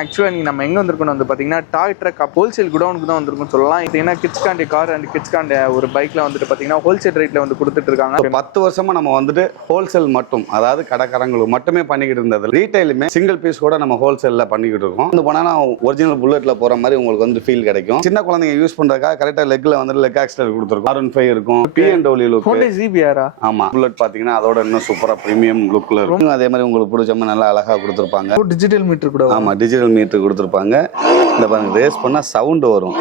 ஆக்சுவலாக நீங்கள் நம்ம எங்கே வந்திருக்கோம் வந்து பார்த்தீங்கன்னா டாய் ட்ரக் ஹோல்சேல் குடவுனுக்கு தான் வந்திருக்கும்னு சொல்லலாம். ஏன்னா கிட்ஸ்காண்டி கார் அண்ட் கிட்ஸ்காண்டி ஒரு பைக்கில் வந்துட்டு பார்த்தீங்கன்னா ஹோல்சேல் ரேட்டில் வந்து கொடுத்துட்டு இருக்காங்க. 10 வருஷமா நம்ம வந்துட்டு ஹோல்சேல் மட்டும், அதாவது கடைக்காரங்களுக்கு மட்டுமே பண்ணிக்கிட்டு இருந்தது. ரீட்டைலுமே சிங்கிள் பீஸ் கூட நம்ம ஹோல்சேலில் பண்ணிக்கிட்டு இருக்கோம். வந்து போனால் ஒரிஜினல் புல்லட்டில் போகிற மாதிரி உங்களுக்கு வந்து ஃபீல் கிடைக்கும். சின்ன குழந்தைங்க யூஸ் பண்ணுறதுக்காக கரெக்டாக லெக்கில் வந்துட்டு லெக் ஆக்சிடென்ட் கொடுத்துருக்கோம். R15 இருக்கும், BMW லுக். ஜிபிஆரா? ஆமாம், புல்லட் பார்த்தீங்கன்னா அதோட இன்னும் சூப்பராக ப்ரீமியம் லுக்கில் இருக்கும். அதே மாதிரி உங்களுக்கு பிடிச்ச மாதிரி நல்லா அழகாக கொடுத்துருப்பாங்க. டிஜிட்டல் மீட்டர் கூட. ஆமாம், டிஜிட்டல் மீட்டர் கொடுத்துருப்பாங்க. இந்த பாருங்க, ரேஸ் பண்ணா சவுண்ட் வரும்.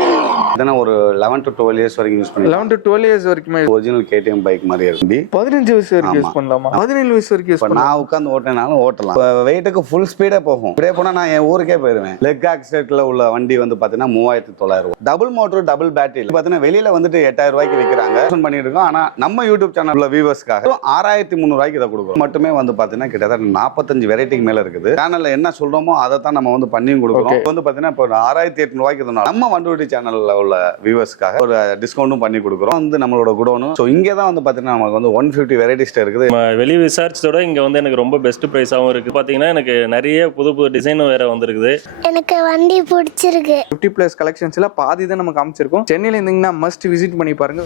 இதனா ஒரு 11 to 12 இயர்ஸ் வரைக்கும் யூஸ் பண்ணலாம். 11 to 12 இயர்ஸ் வரைக்கும் ஒரிஜினல் KTM பைக் மாதிரி இருக்கு. 15 வயசு வரைக்கும் யூஸ் பண்ணலாமா? 17 வயசு வரைக்கும் யூஸ் பண்ணலாம். நான் உட்கார்ந்து ஓட்டினாலும் ஓட்டலாம். வெயிட்டுக்கு ஃபுல் ஸ்பீடே போகும். இப்படியே போனா நான் என் ஊருக்கே போயிருவேன். லெக் ஆக்சிடென்ட்ல உள்ள வண்டி வந்து பாத்தீங்கன்னா 3900. டபுள் மோட்டர் டபுள் பேட்டரி பாத்தீங்கன்னா வெளியில வந்துட்டு 8000 ரூபாய்க்கு விற்கிறாங்க. பண்ணிட்டு இருக்கோம். ஆனா நம்ம யூடியூப் சேனல்ல வியூவர்ஸ்க்காக 6300 ரூபாய்க்கு இதை கொடுக்குறோம். மட்டுமே வந்து பாத்தீங்கன்னா கிட்டத்தட்ட 45 வெரைட்டிக்கு மேல இருக்குது. சேனல்ல என்ன சொல்றோமோ அதை தான் நம்ம வந்து பண்ணியும் கொடுக்குறோம். வந்து பாத்தீங்கன்னா இப்போ 6800 ரூபாய்க்கு நம்ம வண்டுவட்டி சேனல்ல உள்ள வியூவர்ஸ்க்காக ஒரு டிஸ்கவுண்டும் பண்ணி கொடுக்குறோம். வந்து நம்மளோட குடோனும் ஸோ இங்கே தான் வந்து பார்த்தீங்கன்னா நமக்கு வந்து 150 வெரைட்டிஸ் இருக்குது. வெளியே விசாரிச்சதோட இங்கே வந்து எனக்கு ரொம்ப பெஸ்ட் ப்ரைஸாகவும் இருக்குது. பார்த்தீங்கன்னா எனக்கு நிறைய புது புது டிசைனும் வேறு வந்துருக்குது. எனக்கு வண்டி பிடிச்சிருக்கு. 50+ கலெக்ஷன்ஸ்ல பாதி தான் நமக்கு அமைச்சிருக்கோம். சென்னையில் இருந்தீங்கன்னா மஸ்ட் விசிட் பண்ணி பாருங்க.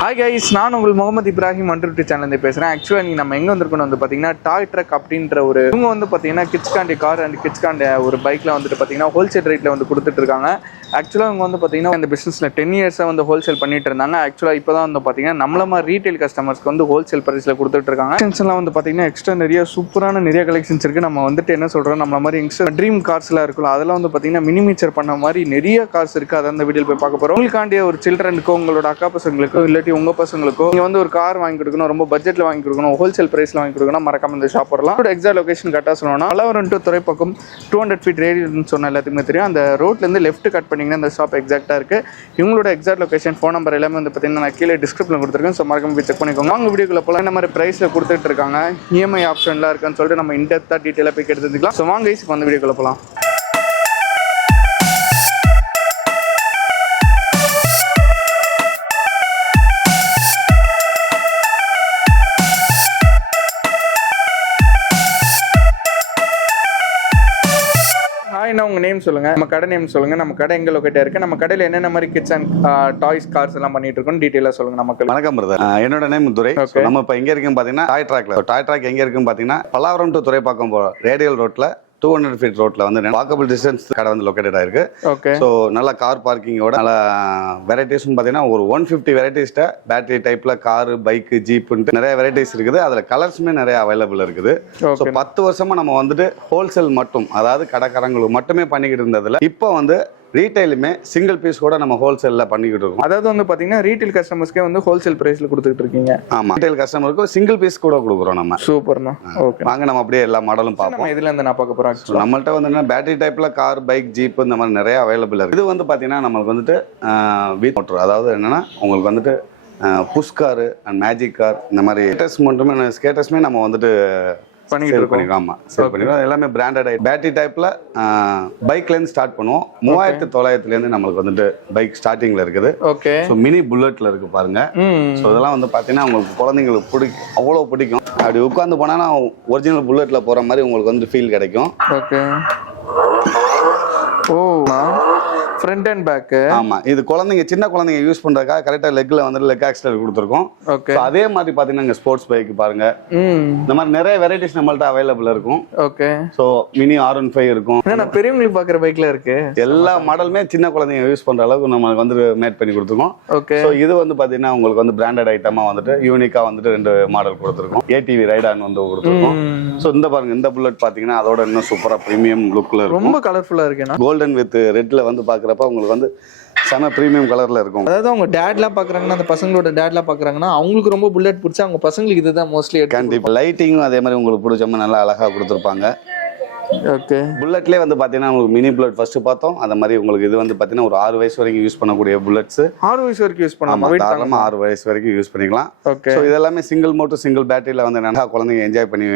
ஹாய் கைஸ், நான் உங்கள் முகமது இப்ராஹிம் வண்டுவட்டி சேனல்ல பேசுகிறேன். ஆக்சுவலாக நீங்கள் நம்ம எங்கே வந்திருக்கோம் வந்து பார்த்தீங்கன்னா டாய் ட்ரக் அப்படின்ற ஒரு இவங்க வந்து பார்த்தீங்கன்னா கிட்ஸ்காண்டி கார் அண்ட் கிட்ஸ்காண்டி ஒரு பைக்கில் வந்துட்டு பார்த்தீங்கன்னா ஹோல்சேல் ரேட்டில் வந்து கொடுத்துட்டு இருக்காங்க. ஆக்சுவலாக அவங்க வந்து பார்த்தீங்கன்னா இந்த பிஸ்னஸில் 10 இயர்ஸாக வந்து ஹோல்சேல் பண்ணிட்டு இருந்தாங்க. ஆக்சுவலாக இப்போ தான் வந்து பார்த்தீங்கன்னா நம்மள மாதிரி ரீட்டைல் கஸ்டமர்ஸ்க்கு வந்து ஹோல்சேல் ப்ரைஸில் கொடுத்துட்டு இருக்காங்க. கலெக்ஷன்ஸ்லாம் வந்து பார்த்தீங்கன்னா எக்ஸ்ட்ரா நிறைய சூப்பரான நிறைய கலெக்ஷன்ஸ் இருக்குது. நம்ம வந்துட்டு என்ன சொல்கிறோம், நம்மள மாதிரி எக்ஸ்ட்ரா ட்ரீம் கார்ஸ்லாம் இருக்குல்ல, அதெல்லாம் வந்து பார்த்தீங்கன்னா மினிமேச்சர் பண்ண மாதிரி நிறைய கார்ஸ் இருக்குது. அதை அந்த வீடியோவில் போய் பார்க்க போகிறோம். உங்களுக்காண்டிய ஒரு சில்ட்ரனுக்கோ உங்களோட அக்கா பசங்களுக்கோ இல்லாட்டி உங்கள் பசங்களுக்கோ நீங்கள் வந்து ஒரு கார் வாங்கி கொடுக்கணும், ரொம்ப பட்ஜெட்டில் வாங்கி கொடுக்கணும், ஹோல்சேல் ப்ரைஸில் வாங்கி கொடுக்கணும், மறக்காம இந்த ஷாப் வரலாம். எக்ஸாக்ட் லொகேஷன் கரெக்டாக சொல்லணும்னா பல்லவரம் டு துறைப்பக்கம் 200 ஃபீட் ரேடியஸ்னு சொன்ன எல்லாத்துக்குமே தெரியும். அந்த ரோட்லேருந்து லெஃப்ட் கட் பண்ணிங்கன்னா இந்த ஷாப் எக்ஸாக்டாக இருக்குது. இவங்களோட எக்ஸாக்ட் லொகேஷன், ஃபோன் நம்பர் எல்லாமே வந்து பார்த்தீங்கன்னா நான் கீழே டிஸ்கிரிப்ஷனில் கொடுத்துருக்கேன். ஸோ மறக்காம போய் செக் பண்ணிக்கோங்க. அவங்க வீடியோக்குள்ள போல இந்த மாதிரி ப்ரைஸில் கொடுத்துட்டு இருக்காங்க, EMI ஆப்ஷன்லாம் இருக்குன்னு சொல்லிட்டு நம்ம இன்டெப்த்தாக டீட்டெயிலாக போய் எடுத்துக்கலாம். ஸோ வாங்க கைஸ், இப்போ அந்த வீடியோக்குள்ள போகலாம். என்ன உங்க நேம் சொல்லுங்க, நம்ம கடை நேம் சொல்லுங்க, நம்ம கடை எங்க லொகேட்டா இருக்கு, நம்ம கடையில என்னென்ன மாதிரி கிட்ஸ் அண்ட் டாய்ஸ் கார்ஸ் எல்லாம் பண்ணிட்டு இருக்கோம், டீடைலா சொல்லுங்க நமக்கு. வணக்கம் பிரதர், என்னோட நேம் துரை. நம்ம இப்ப எங்க இருக்குன்னு பாத்தீங்கன்னா டாய் ட்ராக்ல. டாய் ட்ராக் எங்க இருக்குன்னு பாத்தீங்கன்னா பல்லாவரம் டு துறைப்பாக்கம் போற ரேடியல் ரோட்ல 200 ஃபீட் ரோட்ல வந்து வாக்கபிள் டிஸ்டன்ஸ் கடை வந்து லொகேட்டட் ஆயிருக்கு. ஸோ நல்ல கார் பார்க்கிங்கோட நல்ல வெரைட்டிஸ்னு பார்த்தீங்கன்னா ஒரு 150 வெரைட்டிஸ்ட பேட்டரி டைப்ல காரு, பைக்கு, ஜீப்புன்ட்டு நிறைய வெரைட்டிஸ் இருக்குது. அதில் கலர்ஸுமே நிறைய அவைலபிள் இருக்குது. ஸோ 10 வருஷமா நம்ம வந்துட்டு ஹோல்சேல் மட்டும், அதாவது கடைக்காரங்களுக்கு மட்டுமே பண்ணிக்கிட்டு இருந்ததுல இப்போ வந்து ரீட்டைலுமே சிங்கிள் பீஸ் கூட நம்ம ஹோல்சேலில் பண்ணிக்கிட்டு இருக்கோம். அதாவது வந்து பார்த்தீங்கன்னா ரீட்டைல் கஸ்டமர்ஸ்க்கே வந்து ஹோல்சேல் ப்ரைஸில் கொடுத்துட்டு இருக்கீங்க. ஆமாம், ரீட்டைல் கஸ்டமருக்கு சிங்கிள் பீஸ் கூட கொடுக்குறோம் நம்ம. சூப்பர்ண்ணா. ஓகே, வாங்க நம்ம அப்படியே எல்லா மாடலும் பார்ப்போம். இதுல இருந்து நான் பார்க்க போகிறேன். நம்மள்ட்ட வந்து பேட்டரி டைப்ல கார், பைக், ஜீப் இந்த மாதிரி நிறைய அவைலபிள் இருக்குது. இது வந்து பார்த்தீங்கன்னா நம்மளுக்கு வந்துட்டு வீட் மோட்டர், அதாவது என்னன்னா உங்களுக்கு வந்துட்டு push car and magic car இந்த மாதிரி ஸ்கேட்டர்ஸுமே நம்ம வந்துட்டு எல்லாமே பிராண்டட் பேட்டரி டைப்ல பைக்ல இருந்து ஸ்டார்ட் பண்ணுவோம். 3900 இருந்து நம்மளுக்கு வந்துட்டு பைக் ஸ்டார்டிங்ல இருக்குது. ஓகே, சோ மினி புல்லட்ல இருக்கு பாருங்க. சோ இதெல்லாம் வந்து பாத்தீங்கன்னா உங்களுக்கு குழந்தைங்களுக்கு பிடிக்கும், அவ்வளவு பிடிக்கும். அப்படி உட்கார்ந்து போனா ஒரிஜினல் புல்லட்ல போற மாதிரி உங்களுக்கு வந்து ஃபீல் கிடைக்கும். Okay, oh front and back. ஆமா, இது குழந்தைங்க, சின்ன குழந்தைங்க யூஸ் பண்றதுக்காக கரெக்டா லெக்ல வந்து லெக் ஆக்சிடென்ட் கொடுத்துருக்கோம். ஓகே, அதே மாதிரி பாத்தீங்கன்னா ஸ்போர்ட்ஸ் பைக் பாருங்க, இந்த மாதிரி நிறைய வெரைட்டிஸ் நம்மள்ட்ட அவைலபிள் இருக்கும். ஓகே, சோ மினி R15 இருக்கும். நான் பெரியவங்களுக்கு பாக்குற பைக்ல இருக்கு. எல்லா மாடலுமே சின்ன குழந்தைங்க யூஸ் பண்ற அளவுக்கு நம்ம வந்து மேட் பண்ணி கொடுத்துருக்கோம். ஓகே, சோ இது வந்து பாத்தீங்கன்னா உங்களுக்கு வந்து பிராண்டட் ஐட்டமா வந்துட்டு யூனிக்கா வந்துட்டு 2 மாடல் கொடுத்துருக்கோம். ATV ரைடான் வந்து கொடுத்துருக்கோம். சோ இந்த பாருங்க, இந்த புல்லட் பாத்தீங்கன்னா அதோட இன்னும் சூப்பரா பிரீமியம் லுக்ல இருக்கும். ரொம்ப கலர்ஃபுல்லா இருக்கு. கோல்டன் வித் ரெட்ல வந்து பாக்குறப்ப உங்களுக்கு வந்து செம பிரீமியம் கலர்ல இருக்கும். அதாவது அவங்க டேட்லாம் பாக்குறாங்கன்னா, அந்த பசங்களோட டேட்லாம் பாக்குறாங்கன்னா அவங்களுக்கு ரொம்ப புல்லட் பிடிச்சா அவங்க பசங்களுக்கு இதுதான் மோஸ்ட்லி. கண்டிப்பா லைட்டிங்கும் அதே மாதிரி உங்களுக்கு பிடிச்ச மாதிரி நல்லா அழகா கொடுத்துருப்பாங்க. ஓகே, புல்லட்லேயே வந்து பார்த்தீங்கன்னா உங்களுக்கு மினி புல்லட் ஃபர்ஸ்ட் பார்த்தோம். அந்த மாதிரி உங்களுக்கு இது வந்து பார்த்தீங்கன்னா ஒரு 6 வயசு வரைக்கும் யூஸ் பண்ணக்கூடிய புல்லட்ஸ். 6 வயசு வரைக்கும் யூஸ் பண்ணலாம். தாராளமாக 6 வயசு வரைக்கும் யூஸ் பண்ணிக்கலாம். ஓகே, ஸோ இதெல்லாமே சிங்கிள் மோட்டர் சிங்கிள் பேட்டரியில் வந்து நல்லா குழந்தைங்க என்ஜாய் பண்ணி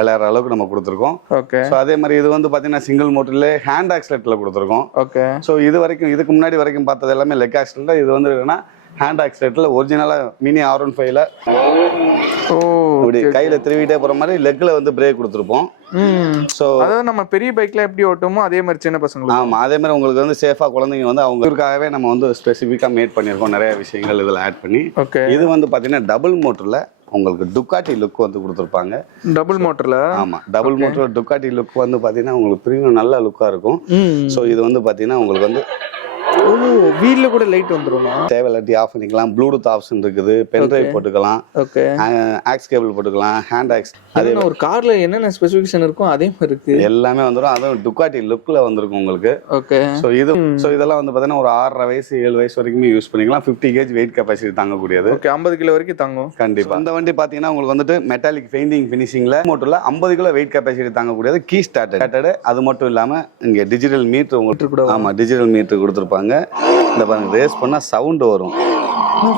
விளையாடுற அளவுக்கு நம்ம கொடுத்துருக்கோம். ஓகே, ஸோ அதே மாதிரி இது வந்து பார்த்தீங்கன்னா சிங்கிள் மோட்டர்லேயே ஹேண்ட் ஆக்சிலேட்டரில் கொடுத்துருக்கோம். ஓகே, ஸோ இது வரைக்கும் இதுக்கு முன்னாடி வரைக்கும் பார்த்தது எல்லாமே லெக் ஆக்சிலேட்டர். இது வந்து என்னன்னா ஹேண்ட் ஆக்சிலேட்டரில் ஒரிஜினலாக மினி R15 ஓ இப்படி கையில திருவிட்டே போற மாதிரி லெக்ல வந்து பிரேக் கொடுத்துருப்போம். ஸோ அதாவது நம்ம பெரிய பைக்ல எப்படி ஓட்டுமோ அதே மாதிரி சின்ன பசங்களுக்கு. ஆமா, அதே மாதிரி உங்களுக்கு வந்து சேஃபா குழந்தைங்க வந்து அவங்களுக்காகவே நம்ம வந்து ஸ்பெசிஃபிக்கா மேட் பண்ணியிருக்கோம் நிறைய விஷயங்கள் இதில் ஆட் பண்ணி. ஓகே. இது வந்து பாத்தீங்கன்னா டபுள் மோட்டர்ல உங்களுக்கு டுக்காட்டி லுக் வந்து கொடுத்துருப்பாங்க. டபுள் மோட்டர்ல? ஆமா, டபுள் மோட்டர் டுக்காட்டி லுக் வந்து பாத்தீங்கன்னா உங்களுக்கு பிரீமியம் நல்ல லுக்கா இருக்கும். ஸோ இது வந்து பாத்தீங்கன்னா உங்களுக்கு வந்து வீல்ல கூட லைட் வந்துருமா? தேவையில்லாட்டி ஆஃப் பண்ணிக்கலாம். ப்ளூடூத் ஆப்ஷன் இருக்குது, பென்ட்ரைவ் போட்டுக்கலாம், ஓகே, ஆக்ஸ் கேபிள் போட்டுக்கலாம், ஹேண்ட் ஆக்ஸ். அதே ஒரு கார்ல என்னென்ன ஸ்பெசிஃபிகேஷன் இருக்கும் அதே மாதிரி இருக்கு, எல்லாமே வந்துடும். அதுவும் டுக்காட்டி லுக்ல வந்திருக்கும் உங்களுக்கு. ஓகே. ஸோ இதெல்லாம் வந்து பாத்தீங்கன்னா ஒரு 6.5 வயசு 7 வயசு வரைக்குமே யூஸ் பண்ணிக்கலாம். 50 kg வெயிட் கெப்பாசிட்டி தாங்கக்கூடியது. ஓகே, 50 கிலோ வரைக்கும் தாங்கும் கண்டிப்பா. இந்த வண்டி பாத்தீங்கன்னா உங்களுக்கு வந்துட்டு மெட்டாலிக் பெயிண்டிங் ஃபினிஷிங்ல மோட்டர்ல 50 கிலோ வெயிட் கெப்பாசிட்டி தாங்கக்கூடியது. Key started. அது மட்டும் இல்லாம இங்க டிஜிட்டல் மீட்டர் உங்களுக்கு கூட. ஆமா, டிஜிட்டல் மீட்டர் கொடுத்துருப்பாங்க. இந்த பாருங்க, ரேஸ் பண்ணா சவுண்ட் வரும்.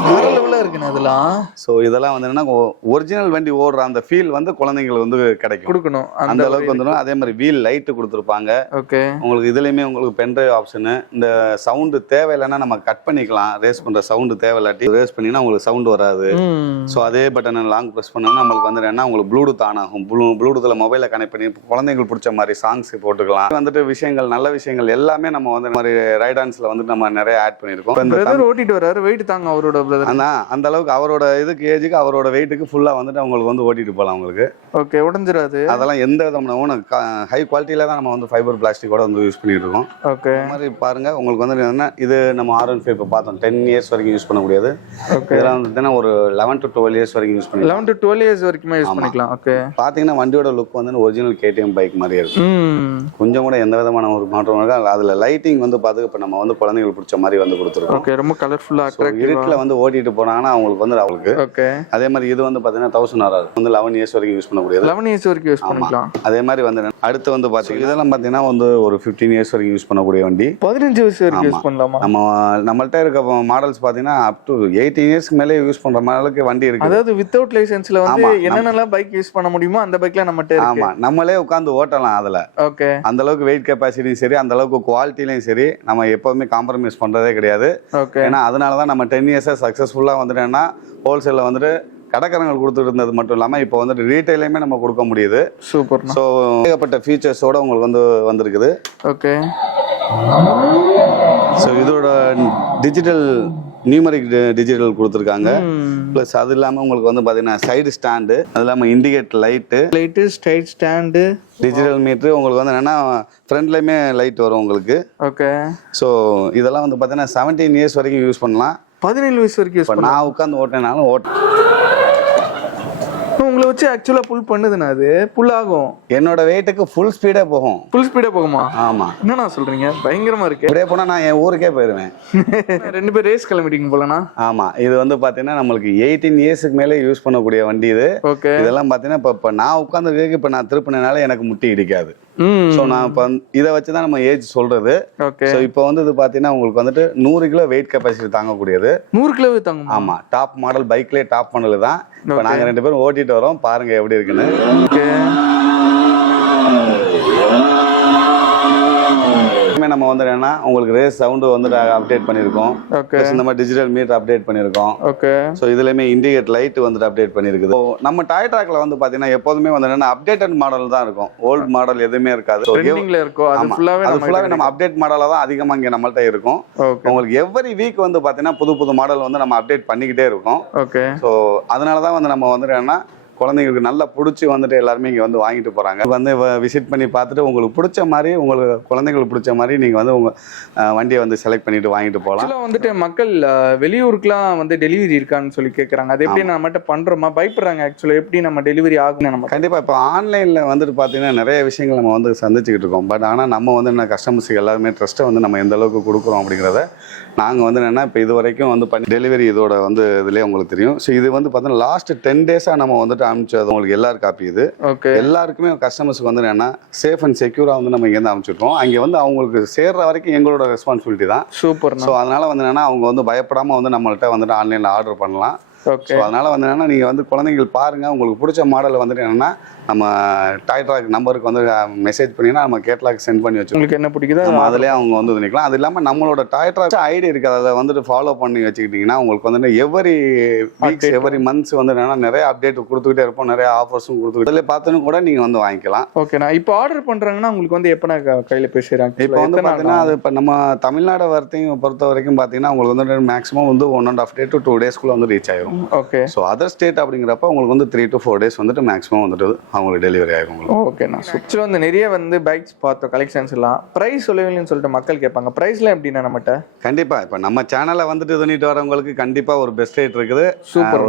வேற லெவலா இருக்குண்ணா இதெல்லாம். ஸோ இதெல்லாம் வந்து என்னன்னா ஒரிஜினல் வண்டி ஓடுற அந்த ஃபீல் வந்து குழந்தைங்களுக்கு வந்து கிடைக்கும், கொடுக்கணும். அந்த அளவுக்கு வந்துடும். அதே மாதிரி வீல் லைட்டு கொடுத்துருப்பாங்க. ஓகே. உங்களுக்கு இதுலயுமே உங்களுக்கு பென்ட்ரைவ் ஆப்ஷனு. இந்த சவுண்டு தேவையில்லைன்னா நம்ம கட் பண்ணிக்கலாம். ரேஸ் பண்ற சவுண்டு தேவையில்லாட்டி ரேஸ் பண்ணினா உங்களுக்கு சவுண்ட் வராது. ஸோ அதே பட்டனை லாங் ப்ரெஸ் பண்ணோம்னா நம்மளுக்கு வந்து என்ன உங்களுக்கு ப்ளூடூத் ஆன் ஆகும். ப்ளூடூத்ல மொபைலை கனெக்ட் பண்ணி குழந்தைங்களுக்கு பிடிச்ச மாதிரி சாங்ஸ் போட்டுக்கலாம். வந்துட்டு விஷயங்கள், நல்ல விஷயங்கள் எல்லாமே நம்ம வந்து இந்த மாதிரி ரைடான்ஸ்ல வந்து நம்ம நிறைய ஆட் பண்ணியிருக்கோம். ஓட்டிட்டு வராரு, வெயிட் தாங்க அவரோட பிரதர். அந்த அளவுக்கு அவரோட இதுக்கு ஏஜுக்கு அவரோட வெயிட்டுக்கு ஃபுல்லா வந்துட்டு அவங்களுக்கு வந்து ஓட்டிட்டு போகலாம் உங்களுக்கு. ஓகே, உடஞ்சிராது. அதெல்லாம் எந்த விதமான ஹை குவாலிட்டியில தான் நம்ம வந்து ஃபைபர் பிளாஸ்டிக்கோட வந்து யூஸ் பண்ணிட்டு இருக்கோம். ஓகே. இந்த மாதிரி பாருங்க, உங்களுக்கு வந்து என்ன, இது நம்ம R15 இப்போ பார்த்தோம் 10 இயர்ஸ் வரைக்கும் யூஸ் பண்ணக்கூடியது. ஓகே. இதெல்லாம் வந்து ஒரு 11 to 12 இயர்ஸ் வரைக்கும் யூஸ் பண்ணிக்கலாம். 11 to 12 இயர்ஸ் வரைக்குமே யூஸ் பண்ணிக்கலாம். ஓகே. பாத்தீங்கன்னா வண்டியோட லுக் வந்து ஒரிஜினல் KTM பைக் மாதிரி இருக்கும். கொஞ்சம் கூட எந்த விதமான ஒரு மாற்றம் இல்லை. அதுல லைட்டிங் வந்து பார்த்து இப்போ நம்ம வந்து குழந்தைங்களுக்கு பிடிச்ச மாதிரி வந்து கொடுத்துருக்கோம். ஓகே, ரொம்ப கலர்ஃபுல்லா அட்ராக்டிவா. இருட்டுல வந்து ஓட்டிட்டு போனாங்கன்னா அவங்களுக்கு வந்து அவங்களுக்கு. ஓகே. அதே மாதிரி இது வந்து பாத்தீங்கன்னா 1000 RR வந்து 11 இயர்ஸ் வரைக்கும் யூஸ் பண்ணக்கூடியது. 11 இயர்ஸ் வரைக்கும் யூஸ் பண்ணிக்கலாம். அதே மாதிரி வந்து அடுத்து வந்து பாத்தீங்கன்னா இதெல்லாம் பாத்தீங்கன்னா வந்து ஒரு 15 இயர்ஸ் வரைக்கும் யூஸ் பண்ணக்கூடிய வண்டி. 15 இயர்ஸ் வரைக்கும் யூஸ் பண்ணலாமா? நம்மள்ட்ட இருக்க மாடல்ஸ் பாத்தீங்கன்னா அப் டு 18 இயர்ஸ் மேலே யூஸ் பண்ற அளவுக்கு வண்டி இருக்கு. அதாவது வித்தவுட் லைசென்ஸ்ல வந்து என்னென்னலாம் பைக் யூஸ் பண்ண முடியுமோ அந்த பைக்ல நம்மட்ட இருக்கு. ஆமா, நம்மளே உட்கார்ந்து ஓட்டலாம் அதுல. ஓகே. அந்த அளவுக்கு வெயிட் கெப்பாசிட்டியும் சரி, அந்த அளவுக்கு குவாலிட்டிலையும் சரி, நம்ம எப்பவுமே காம்ப்ரமைஸ் பண்றதே கிடையாது. ஓகே. ஏன்னா அதனாலதான் நம்ம 10 இயர்ஸா சக்சஸ்ஃபுல்லா வந்துட்டேன்னா ஹோல்சேல்ல வந்துட்டு கடைக்காரங்கள் கொடுத்துட்டு இருந்தது மட்டும் இல்லாமல் இப்போ வந்துட்டு ரீட்டைலையுமே நம்ம கொடுக்க முடியுது. சூப்பர். ஸோ ஏகப்பட்ட ஃபீச்சர்ஸோட உங்களுக்கு வந்து வந்திருக்குது. ஓகே. ஸோ இதோட டிஜிட்டல் நியூமரிக் டிஜிட்டல் கொடுத்துருக்காங்க. ப்ளஸ் அது இல்லாமல் உங்களுக்கு வந்து பார்த்தீங்கன்னா சைடு ஸ்டாண்டு, அது இல்லாமல் indicate light, side stand, digital meter. உங்களுக்கு வந்து என்னென்னா ஃப்ரண்ட்லேயுமே லைட் வரும் உங்களுக்கு. ஓகே. ஸோ இதெல்லாம் வந்து பார்த்தீங்கன்னா 17 இயர்ஸ் வரைக்கும் யூஸ் பண்ணலாம். 17 வயசு வரைக்கும் யூஸ் பண்ணலாம். நான் உட்காந்து ஓட்டினாலும் உங்களை வச்சு ஆக்சுவலா புல் பண்ணுதுண்ணா, அது புல் ஆகும். என்னோட வெயிட்டுக்கு ஃபுல் ஸ்பீடே போகும். ஃபுல் ஸ்பீடே போகுமா? ஆமா. என்னண்ணா சொல்றீங்க, பயங்கரமா இருக்கு. இப்படியே போனா நான் என் ஊருக்கே போயிருவேன். 2 பேர் ரேஸ் கிளம்பிட்டீங்க போலண்ணா. ஆமா, இது வந்து பாத்தீங்கன்னா நம்மளுக்கு 18 இயர்ஸ்க்கு மேலே யூஸ் பண்ணக்கூடிய வண்டி இது. ஓகே. இதெல்லாம் பாத்தீங்கன்னா இப்ப நான் உட்கார்ந்து இப்ப நான் திருப்பினால எனக்கு முட்டி இடிக்காது. சோ நான் இப்ப இதை வச்சுதான் நம்ம ஏஜ் சொல்றது. ஓகே. சோ இப்போ வந்து இது பாத்தீங்கன்னா உங்களுக்கு வந்துட்டு 100 கிலோ வெயிட் கெப்பாசிட்டி தாங்கக்கூடியது. 100 கிலோ தாங்கும். ஆமா, டாப் மாடல் பைக்லயே டாப் மாடல் தான். இப்ப நாங்க 2 பேரும் ஓட்டிட்டு வரோம், பாருங்க எப்படி இருக்குன்னு. ஓகே. நம்ம வந்து என்னன்னா உங்களுக்கு ரேஸ் சவுண்ட் வந்து அப்டேட் பண்ணிருக்கோம். ஓகே. இந்த மாதிரி டிஜிட்டல் மீட்டர் அப்டேட் பண்ணிருக்கோம். ஓகே. சோ இதுலயுமே இண்டிகேட் லைட் வந்து அப்டேட் பண்ணிருக்குது. நம்ம டாய் ட்ராக்ல வந்து பாத்தீங்கன்னா எப்போதுமே வந்து என்னன்னா அப்டேட்டட் மாடல் தான் இருக்கும். ஓல்ட் மாடல் எதுவுமே இருக்காது. ட்ரெண்டிங்ல இருக்கும். அது ஃபுல்லாவே நம்ம அப்டேட் மாடலா தான் அதிகமா இங்க நம்மள்ட்ட இருக்கும். உங்களுக்கு எவ்ரி வீக் வந்து பாத்தீங்கன்னா புது மாடல் வந்து நம்ம அப்டேட் பண்ணிக்கிட்டே இருக்கோம். ஓகே. சோ அதனால தான் வந்து நம்ம வந்து என்னன்னா குழந்தைங்களுக்கு நல்லா பிடிச்சி வந்துட்டு எல்லாருமே இங்கே வந்து வாங்கிட்டு போகிறாங்க. வந்து விசிட் பண்ணி பார்த்துட்டு உங்களுக்கு பிடிச்ச மாதிரி, உங்களுக்கு குழந்தைங்களுக்கு பிடிச்ச மாதிரி நீங்கள் வந்து உங்கள் வண்டியை வந்து செலக்ட் பண்ணிட்டு வாங்கிட்டு போகலாம். வந்துட்டு மக்கள் வெளியூருக்குலாம் வந்து டெலிவரி இருக்கான்னு சொல்லி கேட்குறாங்க. அது எப்படி நம்மகிட்ட பண்ணுறோமா, பயப்படுறாங்க ஆக்சுவலாக, எப்படி நம்ம டெலிவரி ஆகும்? நம்ம கண்டிப்பாக இப்போ ஆன்லைனில் வந்துட்டு பார்த்தீங்கன்னா நிறைய விஷயங்கள் நம்ம வந்து சந்திச்சுக்கிட்டு இருக்கோம். பட் ஆனால் நம்ம வந்து என்ன கஸ்டமர்ஸுக்கு எல்லாருமே ட்ரஸ்ட்டை வந்து நம்ம எந்த அளவுக்கு கொடுக்குறோம் அப்படிங்கிறத நாங்கள் வந்து என்னென்னா இப்போ இது வரைக்கும் வந்து பண்ணி டெலிவரி இதோட வந்து இதுலேயே உங்களுக்கு தெரியும். ஸோ இது வந்து பார்த்தீங்கன்னா லாஸ்ட் 10 டேஸாக நம்ம வந்துட்டு அனுப்பிச்சது உங்களுக்கு எல்லாரும் காப்பி. இது ஓகே. எல்லாருக்குமே கஸ்டமர்ஸ்க்கு வந்து என்னன்னா சேஃப் அண்ட் செக்யூரா வந்து நம்ம இங்கேருந்து அனுப்பிச்சிருக்கோம். அங்கே வந்து அவங்களுக்கு சேர்ற வரைக்கும் எங்களோட ரெஸ்பான்சிபிலிட்டி தான். சூப்பர். ஸோ அதனால வந்து என்னன்னா அவங்க வந்து பயப்படாம வந்து நம்மள்ட்ட வந்துட்டு ஆன்லைன்ல ஆர்டர் பண்ணலாம். ஓகே. ஸோ அதனால வந்து என்னன்னா நீங்கள் வந்து குழந்தைகள் பாருங்க, உங்களுக்கு பிடிச்ச மாடல் வந்துட்டு என்னன்னா நம்ம டாய் ட்ராக் நம்பருக்கு வந்து மெசேஜ் பண்ணினா நம்ம கேட்லாக் சென்ட் பண்ணி வச்சு உங்களுக்கு என்ன பிடிக்குதோ நம்ம அதிலே அவங்க வந்து நிற்கலாம். அது இல்லாமல் நம்மளோட டாய் ட்ராக் ஐடி இருக்குது, அதை வந்துட்டு ஃபாலோ பண்ணி வச்சுக்கிட்டிங்கன்னா உங்களுக்கு வந்து எவரி வீக்ஸ் எவரி மந்த்ஸ் வந்து என்னன்னா நிறைய அப்டேட் கொடுத்துக்கிட்டே இருப்போம், நிறைய ஆஃபர்ஸும் கொடுத்துக்கிட்டு அதில் பார்த்துன்னு கூட நீங்கள் வந்து வாங்கிக்கலாம். ஓகே. நான் இப்போ ஆர்டர் பண்ணுறாங்கன்னா உங்களுக்கு வந்து எப்போ நான் கையில் பேசுகிறாங்க? இப்போ வந்து பார்த்தீங்கன்னா அது இப்போ நம்ம தமிழ்நாடு வரைக்கும் பொறுத்த வரைக்கும் பார்த்தீங்கன்னா உங்களுக்கு வந்து மேக்ஸிமம் வந்து 1.5 day to 2 days வந்து ரீச் ஆயிரும். ஓகே. ஸோ அதர் ஸ்டேட் அப்படிங்கிறப்ப உங்களுக்கு வந்து 3 to 4 days வந்துட்டு மேக்ஸிமம் வந்துட்டு அவங்களுக்கு டெலிவரி ஆகும் உங்களுக்கு. ஓகேண்ணா. ஆக்சுவலாக வந்து நிறைய வந்து பைக்ஸ் பார்த்தோம், கலெக்ஷன்ஸ் எல்லாம் ப்ரைஸ் சொல்லுவீங்கன்னு சொல்லிட்டு மக்கள் கேட்பாங்க. ப்ரைஸ்லாம் எப்படின்னா நம்மகிட்ட கண்டிப்பாக இப்போ நம்ம சேனலை வந்துட்டு இது பண்ணிட்டு வரவங்களுக்கு கண்டிப்பாக ஒரு பெஸ்ட் ரேட் இருக்குது,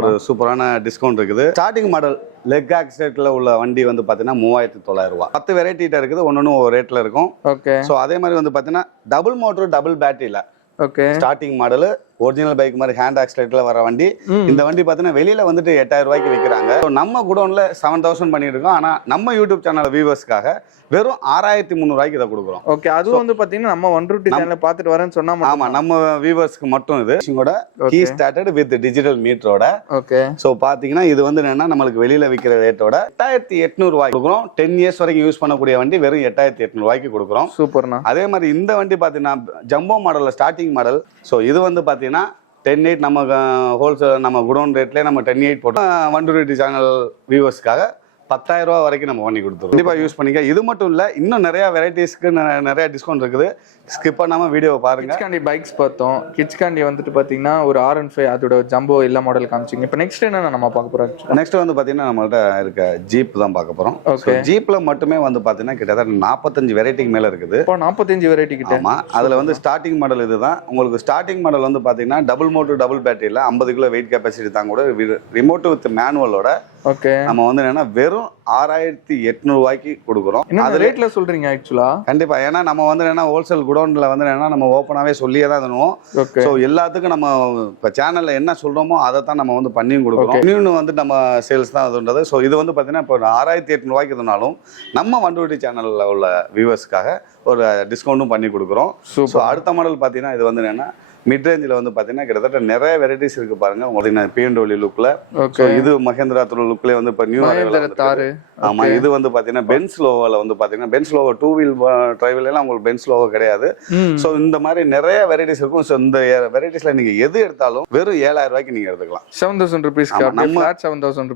ஒரு சூப்பரான டிஸ்கவுண்ட் இருக்குது. ஸ்டார்டிங் மாடல் லெக் ஆக்சிடென்ட்ல உள்ள வண்டி வந்து பார்த்தீங்கன்னா 3900 ரூபா. 10 வெரைட்டிட்ட இருக்குது, ஒன்னொன்னு ஒரு ரேட்ல இருக்கும். ஓகே. ஸோ அதே மாதிரி வந்து பார்த்தீங்கன்னா டபுள் மோட்டர் டபுள் பேட்டரியில் okay starting model original bike மாதிரி ஹேண்ட் ஆக்சிலேட்டர்ல வர வண்டி. இந்த வண்டி பார்த்தீங்கன்னா வெளியில வந்துட்டு 8000 ரூபாய்க்கு விற்கிறாங்க. நம்ம குடோன்ல 7000 பண்ணிட்டு இருக்கோம். ஆனா நம்ம யூடியூப் சேனல் வியூவர்ஸ்க்காக வெறும் 6300 ரூபாய்க்கு இதை கொடுக்குறோம். ஓகே. அதுவும் வந்து பாத்தீங்கன்னா நம்ம 150 சேனலை பார்த்துட்டு வரேன்னு சொன்னா ஆமா, நம்ம வியூவர்ஸ்க்கு மட்டும் இது கீ ஸ்டார்டட் வித் டிஜிட்டல் மீட்டரோட. ஓகே. ஸோ பாத்தீங்கன்னா இது வந்து என்னன்னா நம்மளுக்கு வெளியில விற்கிற ரேட்டோட 8800 ரூபாய்க்கு கொடுக்குறோம். 10 years வரைக்கும் யூஸ் பண்ணக்கூடிய வண்டி வெறும் 8800 ரூபாய்க்கு கொடுக்குறோம். சூப்பர்ண்ணா. அதே மாதிரி இந்த வண்டி பாத்தீங்கன்னா ஜம்போ மாடல்ல ஸ்டார்டிங் மாடல். ஸோ இது வந்து பாத்தீங்கன்னா 10.8 நம்ம ஹோல்சேல் நம்ம குடோன் ரேட்லேயே நம்ம 10.8 போட்டோம். 120 சேனல் வியூவர்ஸ்க்காக 10,000 ரூபா வரைக்கும் நம்ம பண்ணி கொடுத்துருவோம். கண்டிப்பாக யூஸ் பண்ணிக்க. இது மட்டும் இல்லை, இன்னும் நிறைய வெரைட்டிஸ்க்கு நிறைய டிஸ்கவுண்ட் இருக்குது. ஸ்கிப் பண்ணாமல் வீடியோவை பாருங்க. கிட்ஸ்காண்டி பைக்ஸ் பார்த்தோம். கிட்ஸ்காண்டி வந்துட்டு பார்த்தீங்கன்னா ஒரு R15 அதோட ஜம்போ எல்லா மாடல் காமிச்சிங்க. இப்போ நெக்ஸ்ட் என்ன நம்ம பார்க்க போகிறோம்? நெக்ஸ்ட் வந்து பார்த்தீங்கன்னா நம்மள்ட்ட இருக்க ஜீப் தான் பார்க்க போகிறோம். ஓகே. ஜீப்பில் மட்டுமே வந்து பார்த்தீங்கன்னா கிட்டத்தட்ட 45 வெரைட்டிக்கு மேலே இருக்குது. இப்போ 45 வெரைட்டி கிட்ட. ஆமாம். அதில் வந்து ஸ்டார்டிங் மாடல் இதுதான். உங்களுக்கு ஸ்டார்டிங் மாடல் வந்து பார்த்தீங்கன்னா டபுள் மோட்டர் டபுள் பேட்டரியில் 50 கிலோ வெயிட் கெப்பாசிட்டி தான் கூட ரிமோட் வித் மேனுவலோட. ஓகே. நம்ம வந்து என்னன்னா வெறும் 6800 ரூபாய்க்கு கொடுக்குறோம். அது ரேட்ல சொல்றீங்க ஆக்சுவலா? கண்டிப்பா. ஏன்னா நம்ம வந்து என்ன ஹோல்சேல் குடோன்ல வந்து என்ன நம்ம ஓப்பனாவே சொல்லியே தான் தருவோம். ஸோ எல்லாத்துக்கும் நம்ம இப்போ சேனல்ல என்ன சொல்றோமோ அதை தான் நம்ம வந்து பண்ணியும் கொடுக்குறோம். இன்னொன்று வந்து நம்ம சேல்ஸ் தான் அதுன்றது. ஸோ இது வந்து பார்த்தீங்கன்னா இப்போ 6800 ரூபாய்க்கு இருந்தாலும் நம்ம 120 சேனல்ல உள்ள வியூவர்ஸ்க்காக ஒரு டிஸ்கவுண்ட்டும் பண்ணி கொடுக்குறோம். ஸோ அடுத்த மாடல் பார்த்தீங்கன்னா இது வந்து என்னன்னா மிட் ரேஞ்சில் வந்து பார்த்தீங்கன்னா கிட்டத்தட்ட நிறைய வெரைட்டிஸ் இருக்கு பாருங்க. உங்களுக்கு BMW லுக்ல. ஸோ இது மஹேந்திரா லுக்லேயே வந்து இப்போ நியூ தார். ஆமா. இது வந்து பார்த்தீங்கன்னா பென்ஸ் லோவோவில் வந்து பார்த்தீங்கன்னா பென்ஸ் லோவோ 2 வீல் டிரைவில் எல்லாம் உங்களுக்கு பென்ஸ் லோவோ கிடையாது. ஸோ இந்த மாதிரி நிறைய வெரைட்டிஸ் இருக்கும். ஸோ இந்த வெரைட்டிஸ்ல நீங்க எது எடுத்தாலும் வெறும் 7000 ரூபாய்க்கு நீங்க எடுத்துக்கலாம். 7000 ரூபீஸ்.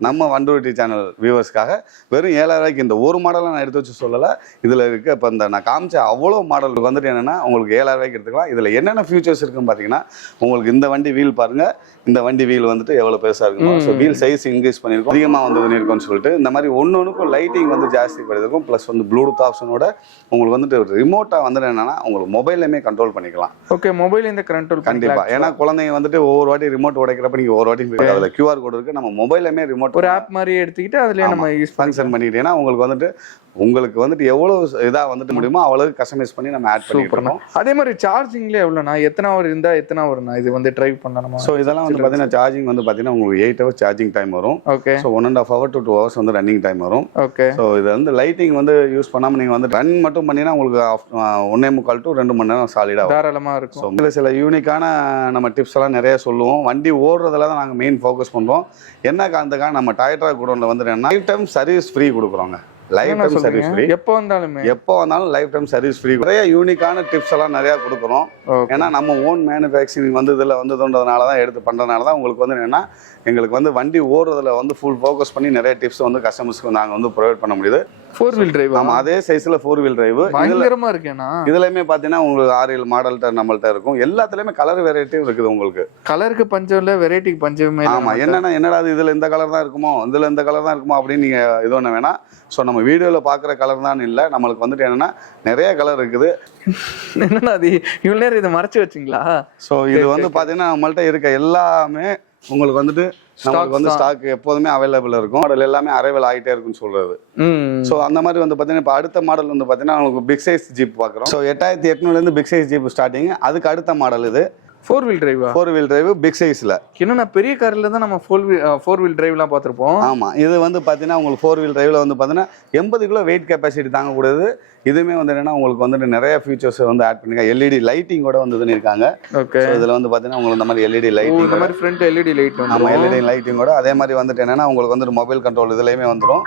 நம்ம 120 சேனல் வியூவர்ஸ்க்காக வெறும் 7000 ரூபாய்க்கு இந்த ஒரு மாடலை நான் எடுத்து வச்சு சொல்லலை. இதுல இருக்கு இப்போ இந்த நான் காமிச்ச அவ்வளோ மாடல் வந்துட்டு என்னன்னா உங்களுக்கு 7000 ரூபாய்க்கு எடுத்துக்கலாம். இதுல என்னென்ன ஃபியூச்சர்ஸ் இருக்குன்னு பார்த்தீங்கன்னா உங்களுக்கு இந்த வண்டி வீல் பாருங்க. இந்த வண்டி வீல் வந்துட்டு எவ்வளவு பெருசா இருக்கும். ஸோ வீல் சைஸ் இன்க்ரீஸ் பண்ணிருக்கோம், அதிகமா வந்து பண்ணிருக்கோம்னு சொல்லிட்டு இந்த மாதிரி ஒன்னொன்னுக்கும் லைட்டிங் வந்து ஜாஸ்தி பண்ணிருக்கும். பிளஸ் வந்து ப்ளூடூத் ஆப்ஷனோட உங்களுக்கு வந்துட்டு ரிமோட்டா வந்து என்னன்னா உங்களுக்கு மொபைல்லையுமே கண்ட்ரோல் பண்ணிக்கலாம். ஓகே. மொபைல் இந்த கண்ட்ரோல் கண்டிப்பா. ஏன்னா குழந்தைங்க வந்துட்டு ஒவ்வொரு வாட்டி ரிமோட் உடைக்கிறப்ப நீங்க ஒரு வாட்டி அதுல QR கோட் இருக்கு. நம்ம மொபைல்லையுமே ரிமோட் ஒரு ஆப் மாதிரி எடுத்துக்கிட்டு அதுலயே நம்ம யூஸ் ஃபங்க்ஷன் பண்ணிட்டீங்கன்னா உங்களுக்கு வந்துட்டு எவ்வளவு இதா வந்துட்டு முடியுமோ அவ்வளவு கஸ்டமைஸ் பண்ணி நம்ம ஆட் பண்ணிக்கிறோம். அதே மாதிரி சார்ஜிங்ல எவ்வளவுனா எத்தனை ஹவர் இருந்தா எத்தனை ஹவர்னா இது வந்து டிரைவ் பண்ணணுமா? ஸோ இதெல்லாம் வந்து பார்த்தீங்கன்னா சார்ஜிங் வந்து பார்த்தீங்கன்னா உங்களுக்கு 8 hours சார்ஜிங் டைம் வரும். Okay. So 1.5 hour to 2 hours வந்து ரன்னிங் டைம் வரும். ஓகே. ஸோ இது வந்து லைட்டிங் வந்து யூஸ் பண்ணாமல் நீங்கள் வந்து ரன் மட்டும் பண்ணினா உங்களுக்கு 1.25 to 2 மணி நேரம் சாலிடாக தாராளமா இருக்கும். ஸோ இதில் சில யூனிக்கான நம்ம டிப்ஸ் எல்லாம் நிறைய சொல்லுவோம். வண்டி ஓடுறதுல தான் நாங்கள் மெயின் ஃபோக்கஸ் பண்ணுறோம். என்ன காரணத்துக்காக நம்ம டாய் ட்ராக் குடோன்ல வந்து லைஃப் டைம் சர்வீஸ் ஃப்ரீ கொடுக்குறோங்க. Life time service free. எப்போ வந்தாலும் லைஃப் டைம் சர்வீஸ் ஃப்ரீ. நிறைய யூனிக்கான டிப்ஸ் எல்லாம் நிறைய கொடுக்குறோம். ஏன்னா நம்ம ஓன் மேனுஃபேக்சரிங் வந்து இதில் வந்ததுன்றதுனால தான் எடுத்து பண்ணுறதுனால தான் உங்களுக்கு வந்து என்னன்னா எங்களுக்கு வந்து வண்டி ஓடுறதுல வந்து ஃபுல் ஃபோக்கஸ் பண்ணி நிறைய டிப்ஸ் வந்து கஸ்டமர்ஸ்க்கு நாங்கள் வந்து ப்ரொவைட் பண்ண முடியுது. 4 வீல் டிரைவ். ஆமா, அதே சைஸ்ல 4 வீல் டிரைவ் பயங்கரமா இருக்கேனா. இதுலயுமே பாத்தீங்கன்னா உங்களுக்கு 6-7 மாடல்ட்ட நம்மள்ட்ட இருக்கும். எல்லாத்துலயுமே கலர் வெரைட்டியும் இருக்குது. உங்களுக்கு கலருக்கு பஞ்சம் இல்ல, வெரைட்டிக்கு பஞ்சமே. ஆமா. என்னடா இதுல இந்த கலர் தான் இருக்குமோ இதுல இந்த கலர் தான் இருக்குமோ அப்படின்னு நீங்க இது ஒண்ணு வேணாம். ஸோ நம்ம வீடியோல பாக்குற கலர் தான் இல்லை, நம்மளுக்கு வந்துட்டு என்னன்னா நிறைய கலர் இருக்குது. என்னன்னா அது இவ்வளவு நேரம் இதை மறைச்சு வச்சிங்களா? ஸோ இது வந்து பாத்தீங்கன்னா நம்மள்ட்ட இருக்க எல்லாமே உங்களுக்கு வந்துட்டு நமக்கு வந்து ஸ்டாக் எப்போதுமே அவைலபிள் இருக்கும். மாடல் எல்லாமே அரைவல் ஆகிட்டே இருக்குன்னு சொல்றது. ஸோ அந்த மாதிரி வந்து பார்த்தீங்கன்னா இப்போ அடுத்த மாடல் வந்து பார்த்தீங்கன்னா உங்களுக்கு பிக் சைஸ் ஜீப் பார்க்குறோம். So 8800 big size jeep starting. அதுக்கு அடுத்த மாடல் இது 4 வீல் டிரைவா? 4 வீல் டிரைவ் பிக் சைஸ்ல. என்னன்னா பெரிய கார்ல தான் நம்ம 4 வீல் டிரைவ்லாம் பார்த்துருப்போம். ஆமா, இது வந்து பாத்தீங்கன்னா உங்களுக்கு 4 வீல் டிரைவ்ல வந்து பாத்தீங்கன்னா 80 கிலோ வெயிட் கெப்பாசிட்டி தாங்கக்கூடியது. இதுவுமே வந்து என்னன்னா உங்களுக்கு வந்துட்டு நிறைய ஃபீச்சர்ஸ் வந்து ஆட் பண்ணிருக்காங்க. எல்இடி லைட்டிங் கூட வந்து இருக்காங்க. ஓகே. இதுல வந்து பாத்தீங்கன்னா உங்களுக்கு இந்த மாதிரி எல்இடி லைட்டிங், இந்த மாதிரி ஃப்ரண்ட் எல்இடி லைட் வந்து. ஆமா, எல்இடி லைட்டிங் கூட அதே மாதிரி வந்துட்டு என்னன்னா உங்களுக்கு வந்து மொபைல் கண்ட்ரோல் இதுலயுமே வந்துடும்.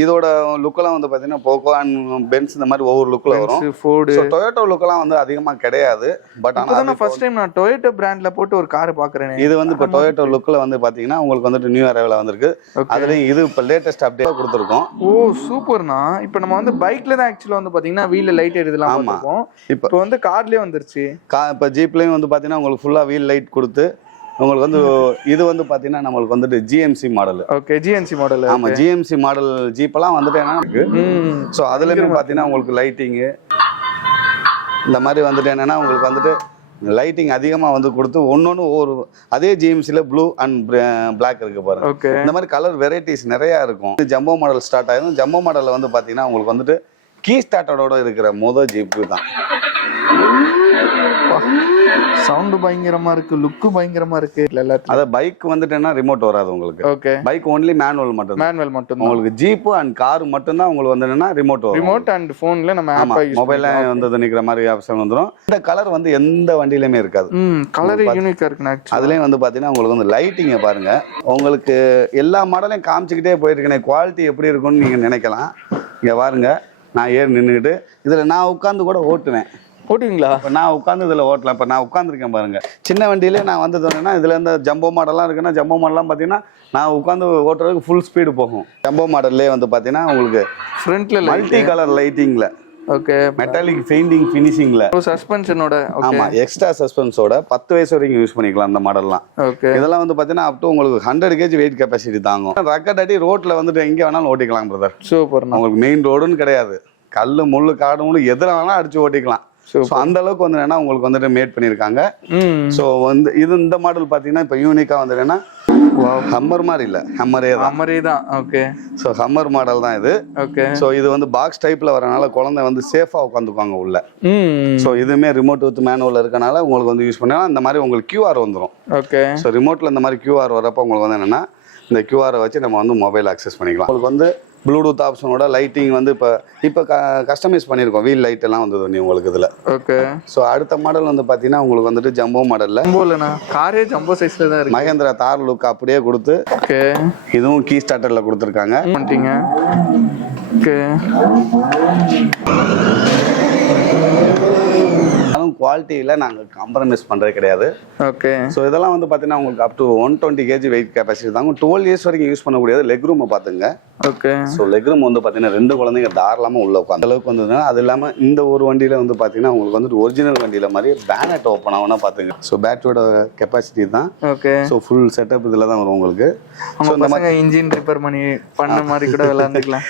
இதோட லுக்கெல்லாம் வந்து பாத்தீங்கன்னா போக்கோ அண்ட் பென்ஸ் இந்த மாதிரி ஒவ்வொரு லுக்ல வரும். ஃபோர்டு, டொயோட்டோ லுக்கெல்லாம் வந்து அதிகமா கிடையாது. பட் ஆனா ஃபர்ஸ்ட் டைம் நான் டொயோட்டோ பிராண்ட்ல போட்டு ஒரு கார் பாக்குறேன். இது வந்து இப்போ டொயோட்டோ லுக்ல வந்து பாத்தீங்கன்னா உங்களுக்கு வந்துட்டு நியூ அரைவல் வந்திருக்கு. அதுலயும் இது இப்போ லேட்டஸ்ட் அப்டேட் கொடுத்துருக்கோம். ஓ சூப்பர்ண்ணா. இப்போ நம்ம வந்து பைக்ல தான் ஆக்சுவலா வந்து பாத்தீங்கன்னா வீல் லைட் இதெல்லாம் பார்த்திருப்போம். இப்போ வந்து கார்லயே வந்துருச்சு. இப்போ ஜீப்லயும் வந்து பாத்தீங்கன்னா உங்களுக்கு ஃபுல்லா வீல் லைட் கொடுத்து உங்களுக்கு வந்து இது வந்து பாத்தீங்கன்னா நம்மளுக்கு வந்துட்டு GMC model. Okay, GMC model. ஆமா, ஜிஎம்சி மாடல் ஜீப்லாம் வந்துட்டு என்ன இருக்கு. ஸோ அதுலயுமே பாத்தீங்கன்னா உங்களுக்கு லைட்டிங் இந்த மாதிரி வந்துட்டு என்னன்னா உங்களுக்கு வந்துட்டு லைட்டிங் அதிகமா வந்து கொடுத்து ஒன்னொன்னு ஒரு அதே ஜிஎம்சில ப்ளூ அண்ட் பிளாக் இருக்கு பாருங்க. இந்த மாதிரி கலர் வெரைட்டிஸ் நிறைய இருக்கும். ஜம்போ மாடல் ஸ்டார்ட் ஆயிடும். ஜம்போ மாடல்ல வந்து பாத்தீங்கன்னா உங்களுக்கு வந்துட்டு கீ ஸ்டார்டரோட இருக்கிற மொதல் ஜீப் தான். சவுண்ட் பயங்கரமா இருக்கு, லுக் பயங்கரமா இருக்கு. அத பைக் வந்துட்டேன்னா ரிமோட் வராது உங்களுக்கு. ஓகே, பைக் ஒன்லி மேனுவல் மட்டும். உங்களுக்கு ஜீப் அண்ட் கார் மட்டும் தான் உங்களுக்கு வந்து என்னன்னா ரிமோட் வரும். ரிமோட் அண்ட் போன்ல நம்ம ஆப் யூஸ் மொபைல்ல வந்து நிக்கிற மாதிரி ஆப்ஷன் வந்துரும். இந்த கலர் வந்து எந்த வண்டியிலயுமே இருக்காது. கலர் யூனிக்கா இருக்கு. அதுலயும் வந்து பாத்தீங்கன்னா உங்களுக்கு வந்து லைட்டிங்க பாருங்க. உங்களுக்கு எல்லா மாடலையும் காமிச்சுக்கிட்டே போயிருக்கேன். குவாலிட்டி எப்படி இருக்கும்னு நீங்க நினைக்கலாம். இங்க பாருங்க, நான் ஏறி நின்றுக்கிட்டு இதுல நான் உட்காந்து கூட ஓட்டுவேன். ஓட்டுவீங்களா? இப்போ நான் உட்காந்து இதில் ஓட்டலாம். இப்போ நான் உட்காந்துருக்கேன் பாருங்க. சின்ன வண்டியிலே நான் வந்ததுன்னா இதில் இந்த ஜம்போ மாடல்லாம் இருக்குன்னா ஜம்போ மாடல்லாம் பார்த்தீங்கன்னா நான் உட்காந்து ஓட்டுறதுக்கு ஃபுல் ஸ்பீடு போகும். ஜம்போ மாடல்லே வந்து பார்த்தீங்கன்னா உங்களுக்கு ஃப்ரண்ட்ல மல்டி கலர் லைட்டிங்ல, ஓகே, மெட்டாலிக் பெயிண்டிங் ஃபினிஷிங்ல, சஸ்பென்ஷனோட, ஆமா, எக்ஸ்ட்ரா சஸ்பென்ஸோட 10 வயசு வரைக்கும் யூஸ் பண்ணிக்கலாம் அந்த மாடல்லாம். ஓகே, இதெல்லாம் வந்து பார்த்தீங்கன்னா அப் டு உங்களுக்கு 100 kg வெயிட் கெப்பாசிட்டி தாங்கும். ரக்கட் அடி ரோட்ல வந்துட்டு எங்கே வேணாலும் ஓட்டிக்கலாம் பிரதர். சூப்பர். உங்களுக்கு மெயின் ரோடுன்னு கிடையாது, கல் முள்ளு காடு முள்ளு எதிர வேணாலும் அடிச்சு ஓட்டிக்கலாம். அந்த அளவுக்கு வந்து என்னன்னா உங்களுக்கு வந்துட்டு மேட் பண்ணிருக்காங்க. சோ வந்து இது இந்த மாடல் பாத்தீங்கன்னா இப்ப யூனிக்கா வந்து என்னன்னா ஹம்மர் மாதிரி இல்ல, ஹம்மரே தான். ஓகே, சோ ஹம்மர் மாடல் தான் இது. ஓகே, சோ இது வந்து பாக்ஸ் டைப்ல வரனால குழந்தை வந்து சேஃபா உட்காந்துக்குவாங்க உள்ள. சோ இதுமே ரிமோட் வித் மேனுவல் இருக்கனால உங்களுக்கு வந்து யூஸ் பண்ணலாம். இந்த மாதிரி உங்களுக்கு QR வந்துரும். ஓகே, சோ ரிமோட்ல இந்த மாதிரி QR வரப்ப உங்களுக்கு வந்து என்னன்னா இந்த QR வச்சு நம்ம வந்து மொபைல் அக்சஸ் பண்ணிக்கலாம். உங்களுக்கு வந்து ப்ளூடூத் ஆப்ஷனோட லைட்டிங் வந்து இப்போ கஸ்டமைஸ் பண்ணியிருக்கோம். வீல் லைட் எல்லாம் வந்தது நீ உங்களுக்கு இதில். ஓகே. ஸோ அடுத்த மாடல் வந்து பார்த்தீங்கன்னா உங்களுக்கு வந்துட்டு ஜம்போ மாடலில், காரே ஜம்போ சைஸ்ல தான் இருக்கு. மகேந்திரா தார் லுக் அப்படியே கொடுத்து, ஓகே, இதுவும் கீ ஸ்டார்டரில் கொடுத்துருக்காங்க. ஓகே, குவாலிட்டியில் நாங்கள் காம்ப்ரமைஸ் பண்ணுறது கிடையாது. ஓகே. ஸோ இதெல்லாம் வந்து பார்த்தீங்கன்னா உங்களுக்கு up to 120 kg weight capacity தாங்க. 12 இயர்ஸ் வரைக்கும் யூஸ் பண்ணக்கூடியது. லெக் ரூமை பார்த்துங்க. ஓகே. ஸோ லெக் ரூம் வந்து பார்த்தீங்கன்னா 2 குழந்தைங்க தாராளமாக உள்ள உட்காந்து அளவுக்கு வந்ததுன்னா, அது இல்லாமல் இந்த ஒரு வண்டியில் வந்து பார்த்தீங்கன்னா உங்களுக்கு வந்துட்டு ஒரிஜினல் வண்டியில் மாதிரி பேனட் ஓப்பன் ஆகுனா பார்த்துங்க. ஸோ பேட்டரியோட கெப்பாசிட்டி தான். ஓகே. ஸோ ஃபுல் செட்டப் இதில் தான் வரும் உங்களுக்கு. ஸோ இந்த மாதிரி இன்ஜின் ரிப்பேர் பண்ண மாதிரி கூட விளையாண்டுக்கலாம்.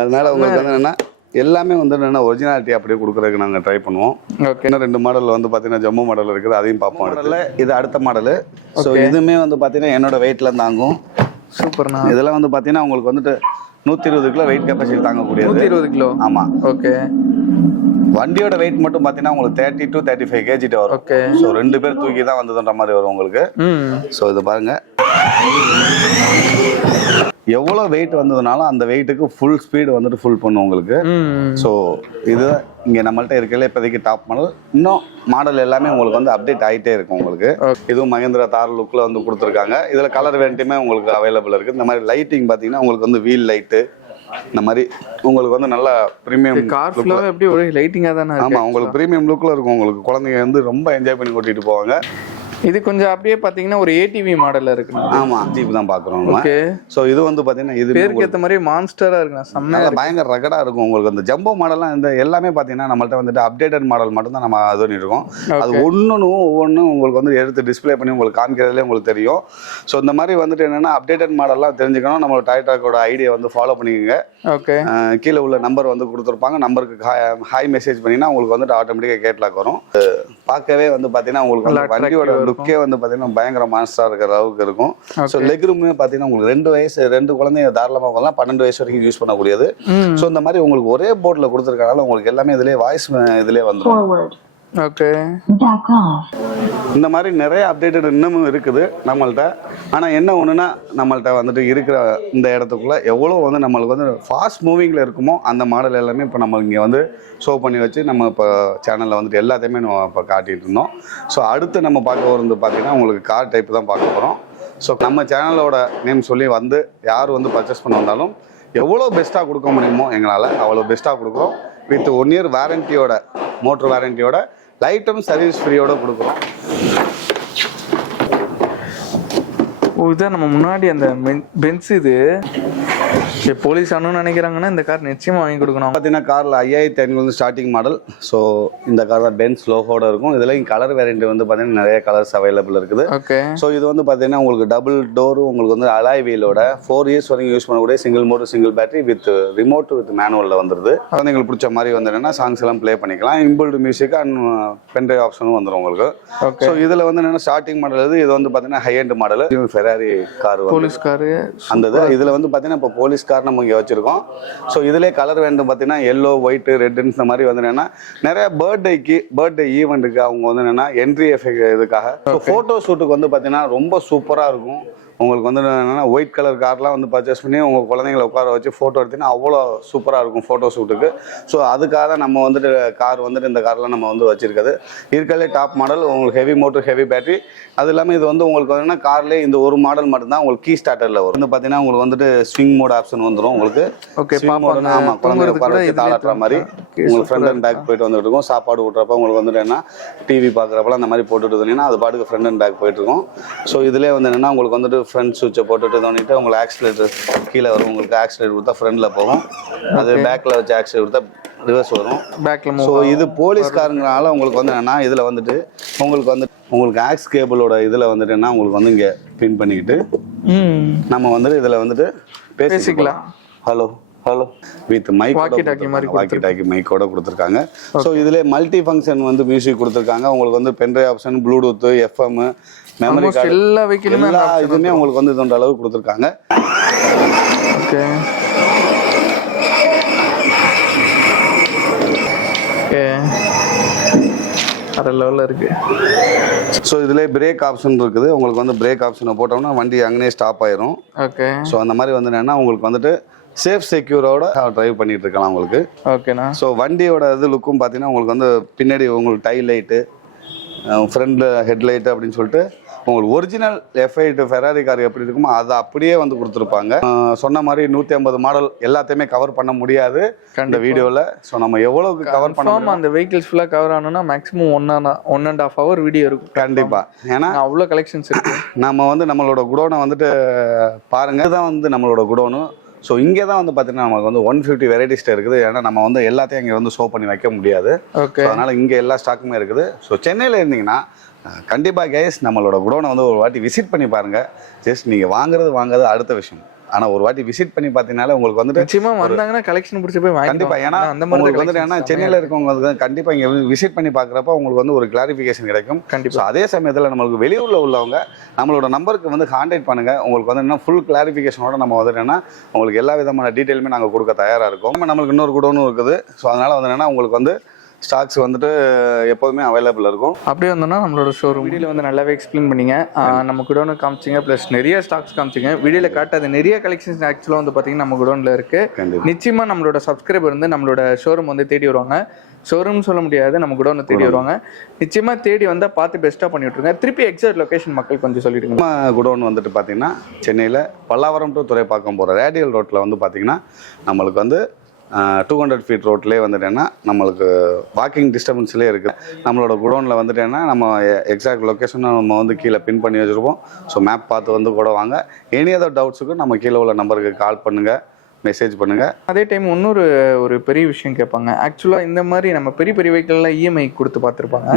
அதனால உங்களுக்கு வந்து என்னன்னா எல்லாமே வந்து என்னன்னா ஒரிஜினாலிட்டி அப்படியே கொடுக்குறதுக்கு நாங்கள் ட்ரை பண்ணுவோம். ஓகே. 2 மாடல் வந்து பார்த்தீங்கன்னா ஜம்மு மாடல் இருக்குது, அதையும் பார்ப்போம். மாடலில் இது அடுத்த மாடலு. ஸோ இதுவுமே வந்து பார்த்தீங்கன்னா என்னோட வெயிட்ல தாங்கும். சூப்பர்ண்ணா. இதெல்லாம் வந்து பார்த்தீங்கன்னா உங்களுக்கு வந்துட்டு 120 கிலோ வெயிட் கெப்பாசிட்டி தாங்கக்கூடியது. 120 கிலோ? ஆமாம். ஓகே. வண்டியோட வெயிட் மட்டும் பார்த்தீங்கன்னா உங்களுக்கு 30 to 35 kg வரும். ஓகே. ஸோ 2 பேர் தூக்கி தான் வந்ததுன்ற மாதிரி வரும் உங்களுக்கு. ஸோ இது பாருங்க, எவ்வளோ வெயிட் வந்ததுனாலும் அந்த வெயிட்டுக்கு ஃபுல் ஸ்பீடு வந்துட்டு ஃபுல் பண்ணும் உங்களுக்கு. ஸோ இது இங்கே நம்மள்ட்ட இருக்கல இப்போதைக்கு டாப் மாடல். இன்னும் மாடல் எல்லாமே உங்களுக்கு வந்து அப்டேட் ஆகிட்டே இருக்கும் உங்களுக்கு. இதுவும் மகேந்திரா தார் லுக்கில் வந்து கொடுத்துருக்காங்க. இதில் கலர் வேரியண்ட்டுமே உங்களுக்கு அவைலபிள் இருக்குது. இந்த மாதிரி லைட்டிங் பார்த்தீங்கன்னா உங்களுக்கு வந்து வீல் லைட்டு இந்த மாதிரி உங்களுக்கு வந்து நல்லா ப்ரீமியம் கார் ஃபுல்லாவே அப்படியே ஒரே லைட்டிங்கா தான இருக்கு. ஆமா, உங்களுக்கு ப்ரீமியம் லுக்ல இருக்கும். உங்களுக்கு குழந்தைங்க வந்து ரொம்ப என்ஜாய் பண்ணி கூட்டிட்டு போவாங்க. இது கொஞ்சம் அப்படியே பாத்தீங்கன்னா ஒரு ஏடிவி மாடல்ல இருக்கு. ஆமா, ஜீப் தான் பாக்குறோம். ஓகே. சோ இது வந்து பாத்தீங்கன்னா இது பேருக்கு ஏத்த மாதிரி மான்ஸ்டரா இருக்கு. செம்மயா பயங்கர ரகடா இருக்கும் உங்களுக்கு. அந்த ஜம்போ மாடல்லாம் இந்த எல்லாமே பாத்தீங்கன்னா நம்மள்ட்ட வந்துட்டு அப்டேட்டட் மாடல் மட்டும் தான் நம்ம அது பண்ணிருக்கோம். அது ஒவ்வொன்றும் உங்களுக்கு வந்து எடுத்து டிஸ்பிளே பண்ணி உங்களுக்கு காமிக்கிறதுலே உங்களுக்கு தெரியும். ஸோ இந்த மாதிரி வந்துட்டு என்னன்னா அப்டேட்டட் மாடல்லாம் தெரிஞ்சுக்கணும். நம்ம டாய்டாக்கோட ஐடியா வந்து ஃபாலோ பண்ணிக்கோங்க. ஓகே. கீழே உள்ள நம்பர் வந்து கொடுத்துருப்பாங்க. நம்பருக்கு ஹாய் மெசேஜ் பண்ணினா உங்களுக்கு வந்துட்டு ஆட்டோமேட்டிக்காக கேட்லாக் வரும். பார்க்கவே வந்து பார்த்தீங்கன்னா உங்களுக்கு வந்து வண்டியோட லுக்கே வந்து பார்த்தீங்கன்னா பயங்கர மான்ஸ்டரா இருக்கிற அளவுக்கு இருக்கும். ஸோ லெக் ரூமே பார்த்தீங்கன்னா உங்களுக்கு 2 குழந்தைங்க தாராளமாக வரலாம். 12 வயசு வரைக்கும் யூஸ் பண்ணக்கூடியது. ஸோ இந்த மாதிரி உங்களுக்கு ஒரே போர்டில் கொடுத்துருக்கனால உங்களுக்கு எல்லாமே இதுலேயே வாய்ஸ் இதுலேயே வந்துடும். ஓகே. இந்த மாதிரி நிறைய அப்டேட்டட் இன்னமும் இருக்குது நம்மள்ட்ட. ஆனால் என்ன ஒன்றுனா நம்மள்ட்ட வந்துட்டு இருக்கிற இந்த இடத்துக்குள்ள எவ்வளோ வந்து நம்மளுக்கு வந்து ஃபாஸ்ட் மூவிங்கில் இருக்குமோ அந்த மாடல் எல்லாமே இப்போ நம்ம இங்கே வந்து ஷோ பண்ணி வச்சு நம்ம இப்போ சேனலில் வந்துட்டு எல்லாத்தையுமே நம்ம இப்போ காட்டிகிட்டு இருந்தோம். ஸோ அடுத்து நம்ம பார்க்க வந்து பார்த்திங்கன்னா உங்களுக்கு கார் டைப் தான் பார்க்க போகிறோம். ஸோ நம்ம சேனலோட நேம் சொல்லி வந்து யார் வந்து பர்ச்சேஸ் பண்ண வந்தாலும் எவ்வளோ பெஸ்ட்டாக கொடுக்க முடியுமோ எங்களால் அவ்வளோ பெஸ்ட்டாக கொடுக்குறோம். வித் 1 year வாரண்டியோட, மோட்டர் வாரண்டியோட, லைட் டைம் சர்வீஸ் ஃப்ரீயோட கொடுக்குறோம். இதுதான் நம்ம முன்னாடி அந்த பென்ஸ். இது போலீஸ் ஆகணும்னு நினைக்கிறாங்கன்னா இந்த கார் நிச்சயமாக வாங்கி கொடுக்கணும். பார்த்தீங்கன்னா காரில் 5500 ஸ்டார்டிங் மாடல். ஸோ இந்த கார் தான் பென்ஸ் லோகோட இருக்கும். இதில் கலர் வேரியண்ட் வந்து பார்த்தீங்கன்னா நிறைய கலர்ஸ் அவைலபிள் இருக்குது. ஓகே. ஸோ இது வந்து பார்த்தீங்கன்னா உங்களுக்கு டபுள் டோர், உங்களுக்கு வந்து அலாய் வீலோட 4 years வரைக்கும் யூஸ் பண்ணக்கூடிய single motor single battery with remote with மேனுவலில் வந்துருது. குழந்தைங்களுக்கு பிடிச்ச மாதிரி வந்து என்னன்னா சாங்ஸ் எல்லாம் ப்ளே பண்ணிக்கலாம். இன்பில்ட் மியூசிக் அண்ட் பென்ட்ரைவ் ஆப்ஷனும் வந்துடும் உங்களுக்கு. ஸோ இதில் வந்து என்னன்னா ஸ்டார்டிங் மாடல் இது வந்து பார்த்தீங்கன்னா high end model Ferrari car, police car அந்த இதில் வந்து பார்த்தீங்கன்னா இப்போ போலீஸ் கார் நம்ம இங்கே வச்சிருக்கோம். ஸோ இதிலே கலர் வேண்டும் பார்த்தீங்கன்னா எல்லோ, ஒயிட், ரெட்டுன்னு இந்த மாதிரி வந்து என்னன்னா நிறைய பர்த்டே ஈவெண்ட்டுக்கு அவங்க வந்து என்னன்னா என்ட்ரி எஃபெக்ட் இதுக்காக. ஸோ ஃபோட்டோ ஷூட்டுக்கு வந்து பார்த்தீங்கன்னா ரொம்ப சூப்பராக இருக்கும். உங்களுக்கு வந்து என்னென்னா ஒயிட் கலர் கார்லாம் வந்து பர்ச்சேஸ் பண்ணி உங்கள் குழந்தைங்களை உட்கார வச்சு ஃபோட்டோ எடுத்தீங்கன்னா அவ்வளோ சூப்பராக இருக்கும் ஃபோட்டோ ஷூட்டுக்கு. ஸோ அதுக்காக தான் நம்ம வந்துட்டு கார் வந்துட்டு இந்த கார்லாம் நம்ம வந்து வச்சுருக்குது. இருக்கிறதுலே டாப் மாடல், உங்களுக்கு ஹெவி மோட்டர், ஹெவி பேட்டரி. அது இல்லாமல் இது வந்து உங்களுக்கு வந்து கார்லேயே இந்த ஒரு மாடல் மட்டும்தான் உங்களுக்கு கீ ஸ்டார்டரில் வரும். வந்து பார்த்தீங்கன்னா உங்களுக்கு வந்துட்டு ஸ்விங் மோட் ஆப்ஷன் வந்துடும் உங்களுக்கு. ஓகே. ஆமாம், குழந்தைங்க உட்கார வச்சு தாளாட்டுற மாதிரி உங்களுக்கு ஃப்ரண்ட் அண்ட் பேக் போயிட்டு வந்துட்டு இருக்கும். சாப்பாடு விட்றப்ப உங்களுக்கு வந்துட்டு என்ன டிவி பார்க்குறப்பலாம் அந்த மாதிரி போட்டுட்டு இருந்தீங்கன்னா அது பாட்டுக்கு ஃப்ரண்ட் அண்ட் பேக் போயிட்டு இருக்கும். ஸோ இதிலே வந்து என்னென்னா உங்களுக்கு வந்துட்டு ஃப்ரண்ட் சுவிட்சை போட்டுட்டு தோண்டிட்டு உங்களுக்கு ஆக்சிலேட்டர் கீழே வரும். உங்களுக்கு ஆக்சிலேட்டர் கொடுத்தா ஃப்ரண்ட்ல போகும், அது பேக்கில் வச்சு ஆக்சிலேட்டர் கொடுத்தா ரிவர்ஸ் வரும் பேக்கில். ஸோ இது போலீஸ் காருங்கனால உங்களுக்கு வந்து என்னன்னா இதில் வந்துட்டு உங்களுக்கு ஆக்ஸ் கேபிளோட இதில் வந்துட்டு என்ன உங்களுக்கு வந்து இங்கே பின் பண்ணிக்கிட்டு நம்ம வந்துட்டு இதில் வந்துட்டு பேசிக்கலாம். Hello with mic, walkie talkie மைக்கோட கொடுத்துருக்காங்க. ஸோ இதில் மல்டி ஃபங்க்ஷன் வந்து மியூசிக் கொடுத்துருக்காங்க. உங்களுக்கு வந்து pendrive option, Bluetooth, FM, memory card, எல்லா இதுவுமே உங்களுக்கு வந்து இதோட அளவு கொடுத்துருக்காங்க. ஓகே. வேற லெவலில் இருக்கு. ஸோ இதில் பிரேக் ஆப்ஷன் இருக்குது. உங்களுக்கு வந்து பிரேக் ஆப்ஷனை போட்டோம்னா வண்டி அங்கேயே ஸ்டாப் ஆயிரும். ஓகே. ஸோ அந்த மாதிரி வந்து என்னன்னா உங்களுக்கு வந்துட்டு சேஃப் செக்யூரோட டிரைவ் பண்ணிட்டு இருக்கலாம் உங்களுக்கு. ஓகேண்ணா. ஸோ வண்டியோட இது லுக்கும் பார்த்தீங்கன்னா உங்களுக்கு வந்து பின்னாடி உங்களுக்கு டை லைட்டு, ஃப்ரண்ட் ஹெட்லைட்டு அப்படின்னு சொல்லிட்டு உங்களுக்கு ஒரிஜினல் F8 ஃபெராரி கார் எப்படி இருக்குமோ அதை அப்படியே வந்து கொடுத்துருப்பாங்க. சொன்ன மாதிரி 150 மாடல் எல்லாத்தையுமே கவர் பண்ண முடியாது இந்த வீடியோவில். ஸோ நம்ம எவ்வளோக்கு கவர் பண்ணோம் அந்த வெஹிக்கிள்ஸ் ஃபுல்லாக கவர் ஆகணும்னா மேக்ஸிமம் 1.5 hour வீடியோ இருக்கும் கண்டிப்பாக. ஏன்னா அவ்வளோ கலெக்ஷன்ஸ் இருக்கு. நம்ம வந்து நம்மளோட குடோனை வந்துட்டு பாருங்க, இதுதான் வந்து நம்மளோட குடோனு. ஸோ இங்கே தான் வந்து பார்த்தீங்கன்னா நமக்கு வந்து 150 வெரைட்டிஸ் இருக்குது. ஏன்னா நம்ம வந்து எல்லாத்தையும் இங்கே வந்து ஷோ பண்ணி வைக்க முடியாது. ஓகே. அதனால் இங்கே எல்லா ஸ்டாக்குமே இருக்குது. ஸோ சென்னையில் இருந்தீங்கன்னா கண்டிப்பாக கைஸ் நம்மளோட குடோனை வந்து ஒரு வாட்டி விசிட் பண்ணி பாருங்கள். ஜஸ்ட் நீங்கள் வாங்குறது அடுத்த விஷயம். ஆனால் ஒரு வாட்டி விசிட் பண்ணி பார்த்தீங்கன்னாலே உங்களுக்கு வந்துட்டு நிச்சயமா வந்தாங்கன்னா கலெக்ஷன் பிடிச்சி போய் கண்டிப்பாக. ஏன்னா அந்த மாதிரி வந்துட்டு ஏன்னா சென்னையில் இருக்கவங்க கண்டிப்பாக இங்கே விசிட் பண்ணி பார்க்குறப்ப உங்களுக்கு வந்து ஒரு கிளாரிஃபிகேஷன் கிடைக்கும். கண்டிப்பாக. அதே சமயத்தில் நம்மளுக்கு வெளியூரில் உள்ளவங்க நம்மளோட நம்பருக்கு வந்து கான்டாக்ட் பண்ணுங்கள். உங்களுக்கு வந்து என்ன ஃபுல் கிளாரிஃபிகேஷனோட நம்ம வந்துட்டு என்ன உங்களுக்கு எல்லா விதமான டீட்டெயிலுமே நாங்கள் கொடுக்க தயாராக இருக்கோம். நம்மளுக்கு இன்னொரு குடோனும் இருக்குது. ஸோ அதனால் வந்து என்னன்னா உங்களுக்கு வந்து ஸ்டாக்ஸ் வந்துட்டு எப்போதுமே அவைலபிள் இருக்கும். அப்படியே வந்தோம்னா நம்மளோட ஷோரூம் வீடியோவில் வந்து நல்லாவே எக்ஸ்பிளைன் பண்ணிங்க. நம்ம குடோனு காமிச்சிங்க, ப்ளஸ் நிறைய ஸ்டாக்ஸ் காமிச்சிங்க. வீடியோவில் காட்டாத நிறைய கலெக்ஷன்ஸ் ஆக்சுவலாக வந்து பார்த்தீங்கன்னா நம்ம குடோனில் இருக்குது. நிச்சயமாக நம்மளோட சப்ஸ்கிரைபர் வந்து நம்மளோட ஷோரூம் வந்து தேடி வருவாங்க. ஷோரூம் சொல்ல முடியாது, நம்ம குடோனை தேடி வருவாங்க. நிச்சயமாக தேடி வந்தால் பார்த்து பெஸ்ட்டாக பண்ணி விட்ருங்க. திருப்பி எக்ஸாக்ட் லொக்கேஷன் மக்கள் கொஞ்சம் சொல்லிவிடுங்க. நம்ம குடோன் வந்துட்டு பார்த்தீங்கன்னா சென்னையில் பல்லாவரம் டு துறைப்பாக்கம் போகிற ரேடியல் ரோட்டில் வந்து பார்த்தீங்கன்னா நம்மளுக்கு வந்து 200 feet ரோட்லேயே வந்துட்டேன்னா நம்மளுக்கு வாக்கிங் டிஸ்டர்பன்ஸ்லேயே இருக்குது. நம்மளோட குடோனில் வந்துட்டேன்னா நம்ம எக்ஸாக்ட் லொக்கேஷனை நம்ம வந்து கீழே பின் பண்ணி வச்சுருப்போம். ஸோ மேப் பார்த்து வந்து கூட வாங்க. எனி அதர் டவுட்ஸுக்கும் நம்ம கீழே உள்ள நம்பருக்கு கால் பண்ணுங்கள், மெசேஜ் பண்ணுங்கள். அதே டைம் ஒரு பெரிய விஷயம் கேட்பாங்க. ஆக்சுவலாக இந்த மாதிரி நம்ம பெரிய வெஹிக்கிள்லாம் இஎம்ஐ கொடுத்து பார்த்துருப்பாங்க.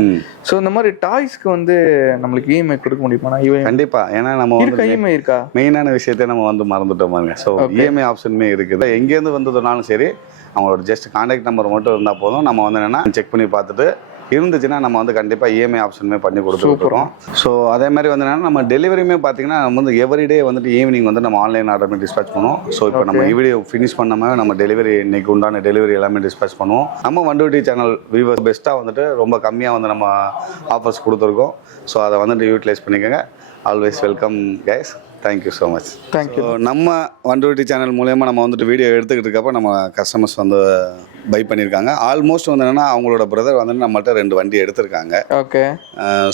ஸோ இந்த மாதிரி டாய்ஸ்க்கு வந்து நம்மளுக்கு இஎம்ஐ கொடுக்க முடியுமா? கண்டிப்பாக. ஏன்னா நம்ம இஎம்ஐ இருக்கா? மெயினான விஷயத்தை நம்ம வந்து மறந்துட்டோம் பாருங்க. ஸோ இஎம்ஐ ஆப்ஷனுமே இருக்குது. எங்கேருந்து வந்ததுனாலும் சரி அவங்களோட ஜஸ்ட் கான்டாக்ட் நம்பர் மட்டும் இருந்தால் போதும். நம்ம வந்து என்னென்னா செக் பண்ணி பார்த்துட்டு இருந்துச்சுன்னா நம்ம வந்து கண்டிப்பாக இஎம்ஐ ஆப்ஷனுமே பண்ணி கொடுத்துருக்கோம். ஸோ அதே மாதிரி வந்து என்னன்னா நம்ம டெலிவரியுமே பார்த்தீங்கன்னா நம்ம வந்து எவ்ரிடே வந்துட்டு ஈவினிங் வந்து நம்ம ஆன்லைன் ஆர்டர் டிஸ்பேச் பண்ணுவோம். ஸோ இப்போ நம்ம வீடியோ ஃபினிஷ் பண்ணாமல் நம்ம டெலிவரி இன்னைக்கு உண்டான டெலிவரி எல்லாமே டிஸ்பேச் பண்ணுவோம். நம்ம வண்டுவட்டி சேனல் வியூவர்ஸ் பெஸ்ட்டாக வந்துட்டு ரொம்ப கம்மியாக வந்து நம்ம ஆஃபர்ஸ் கொடுத்துருக்கோம். ஸோ அதை வந்துட்டு யூட்டிலைஸ் பண்ணிக்கோங்க. Always welcome guys. Thank you so much. Thank you. நம்ம வண்டுவட்டி சேனல் மூலயமா நம்ம வந்துட்டு வீடியோ எடுத்துக்கிட்டு இருக்கப்போ நம்ம கஸ்டமர்ஸ் வந்து பை பண்ணியிருக்காங்க. ஆல்மோஸ்ட் வந்து என்னன்னா அவங்களோட பிரதர் வந்துட்டு நம்மள்ட்ட 2 வண்டி எடுத்திருக்காங்க. ஓகே.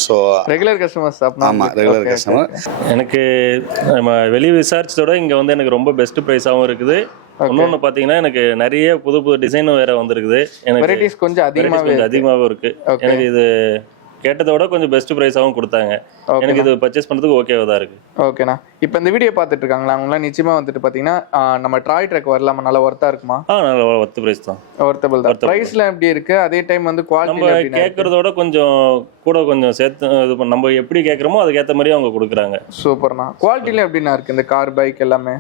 So regular customers. ஆமாம், ரெகுலர் கஸ்டமர். எனக்கு நம்ம வெளியே விசாரிச்சதோட இங்கே வந்து எனக்கு ரொம்ப பெஸ்ட் ப்ரைஸாகவும் இருக்குது. இன்னொன்று பார்த்தீங்கன்னா எனக்கு நிறைய புது புது டிசைனும் வேற வந்திருக்குது. எனக்கு வெரைட்டிஸ் கொஞ்சம் அதிகமாகவும் இருக்கு. எனக்கு இது கேட்டதோட கொஞ்சம் பெஸ்ட் ப்ரைஸாகவும் கொடுத்தாங்க. எனக்கு இது பர்ச்சேஸ் பண்ணுறதுக்கு ஓகேவா தான் இருக்கு. ஓகேண்ணா. இப்போ இந்த வீடியோ பார்த்துட்டு இருக்காங்களா அவங்களாம் நிச்சயமா வந்துட்டு பார்த்தீங்கன்னா நம்ம ட்ராய் ட்ரக் வரலாமா? நல்லா ஒர்த்தா இருக்குமா? நல்ல ஒர்த்து ப்ரைஸ் தான். ஒர்த்தபிள் தான். ப்ரைஸ்ல எப்படி இருக்கு? அதே டைம் வந்து குவாலிட்டி நம்ம கேட்கறதோட கொஞ்சம் கூட கொஞ்சம் சேர்த்து இது நம்ம எப்படி கேட்குறோமோ அதுக்கேற்ற மாதிரி அவங்க கொடுக்குறாங்க. சூப்பர்ண்ணா. குவாலிட்டில எப்படிண்ணா இருக்கு இந்த கார் பைக் எல்லாமே?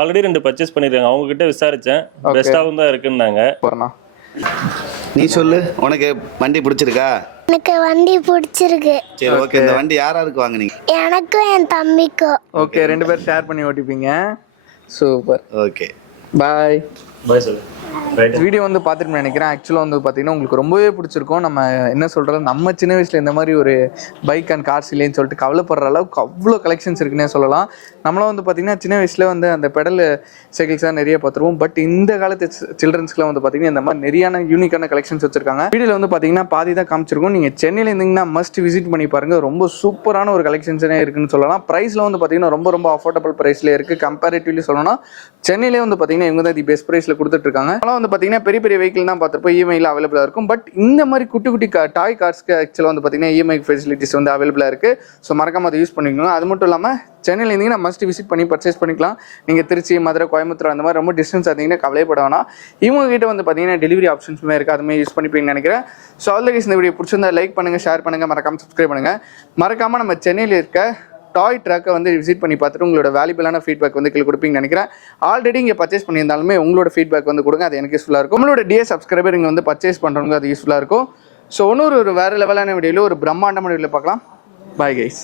ஆல்ரெடி 2 பர்ச்சேஸ் பண்ணிருக்காங்க. அவங்க கிட்ட விசாரிச்சேன், பெஸ்ட்டாகவும் தான் இருக்குன்னாங்க. சூப்பர்ண்ணா. நீ சொல்லு, உனக்கு வண்டி பிடிச்சிருக்கா? எனக்கு வண்டி பிடிச்சிருக்கு. சரி, ஓகே. இந்த வண்டி யாராருக்கு வாங்குனீங்க? எனக்கும் என் தம்பிக்கும். ஓகே, 2 பேர் ஷேர் பண்ணி ஓட்டிப்பீங்க. சூப்பர். ஓகே, பாய். Bye sir. வீடியோ வந்து பார்த்துட்டு நினைக்கிறேன். ஆக்சுவலாக வந்து பார்த்தீங்கன்னா உங்களுக்கு ரொம்பவே பிடிச்சிருக்கும். நம்ம என்ன சொல்கிறது, நம்ம சின்ன வயசில் இந்த மாதிரி ஒரு பைக் அண்ட் கார்ஸ் இல்லைன்னு சொல்லிட்டு கவலைப்படுற அளவுக்கு அவ்வளோ கலெக்ஷன்ஸ் இருக்குன்னே சொல்லலாம். நம்மளாம் வந்து பார்த்தீங்கன்னா சின்ன வயசில் வந்து அந்த பெடல் சைக்கிள்ஸ் தான் நிறைய பார்த்துருவோம். பட் இந்த காலத்து சில்ட்ரன்ஸ்க்குலாம் வந்து பார்த்தீங்கன்னா இந்த மாதிரி நிறையான யூனிக்கான கலெக்ஷன்ஸ் வச்சிருக்காங்க. வீடியோவில் வந்து பார்த்தீங்கன்னா பாதி தான் காமிச்சிருக்கோம். நீங்கள் சென்னையில் இருந்தீங்கன்னா மஸ்ட் விசிட் பண்ணி பாருங்கள். ரொம்ப சூப்பரான ஒரு கலெக்ஷன்ஸே இருக்குன்னு சொல்லலாம். ப்ரைஸில் வந்து பார்த்தீங்கன்னா ரொம்ப ரொம்ப அஃபோர்டபுள் ப்ரைஸ்லேயே இருக்குது. கம்பேரிட்டிவ்லி சொல்லணும்னா சென்னையிலே வந்து பார்த்தீங்கன்னா இவங்க தான் தி பெஸ்ட் ப்ரைஸில் கொடுத்துட்ருக்காங்க. அதெல்லாம் வந்து பார்த்தீங்கன்னா பெரிய பெரிய வெஹிக்கிள் தான் பார்த்துருப்போம், இஎம்ஐல அவைலபிளாக இருக்கும். பட் இந்த மாதிரி குட்டி குட்டி டாய் கார்ஸ்க்கு ஆக்சுவலாக வந்து பார்த்தீங்கன்னா இஎம்ஐ ஃபெசிலிட்டிஸ் வந்து அவைலபிளாக இருக்குது. ஸோ மறக்காம அதை யூஸ் பண்ணிக்கணும். அது மட்டும் இல்லாமல் சென்னையில் இருந்தீங்கன்னா மஸ்ட் விசிட் பண்ணி பர்ச்சேஸ் பண்ணிக்கலாம். நீங்கள் திருச்சி, மதுரை, கோயம்புத்தூர் அந்த மாதிரி ரொம்ப டிஸ்டன்ஸ் இருந்தீங்கன்னா கவலைப்பட வேணாம். இவங்க கிட்ட வந்து பார்த்தீங்கன்னா டெலிவரி ஆப்ஷன்ஸுமே இருக்குது. அதுமாதிரி யூஸ் பண்ணிப்பீங்கன்னு நினைக்கிறேன். ஸோ அதில் இந்த வீடியோ பிடிச்சிருந்தா லைக் பண்ணுங்கள், ஷேர் பண்ணுங்கள், மறக்காமல் சப்ஸ்கிரைப் பண்ணுங்கள். மறக்காமல் நம்ம சென்னையில் இருக்க டாய் ட்ரக்கை வந்து விசிட் பண்ணி பார்த்துட்டு உங்களோட வேல்யூபிளான ஃபீட்பேக் வந்து கீழே கொடுப்பீங்கன்னு நினைக்கிறேன். ஆல்ரெடி இங்கே பர்ச்சேஸ் பண்ணியிருந்தாலுமே உங்களோட ஃபீட்பேக் வந்து கொடுங்க. அது எனக்கு யூஸ்ஃபுல்லாக இருக்கும். உங்களோட டிஎஸ் சப்ஸ்கிரைபர் இங்கே வந்து பர்ச்சேஸ் பண்ணுறவங்க அது யூஸ்ஃபுல்லாக இருக்கும். ஸோ இன்னொரு வேறு லெவலான வீடியோவில் ஒரு பிரம்மாண்டமான வீடியோவில் பார்க்கலாம். Bye guys.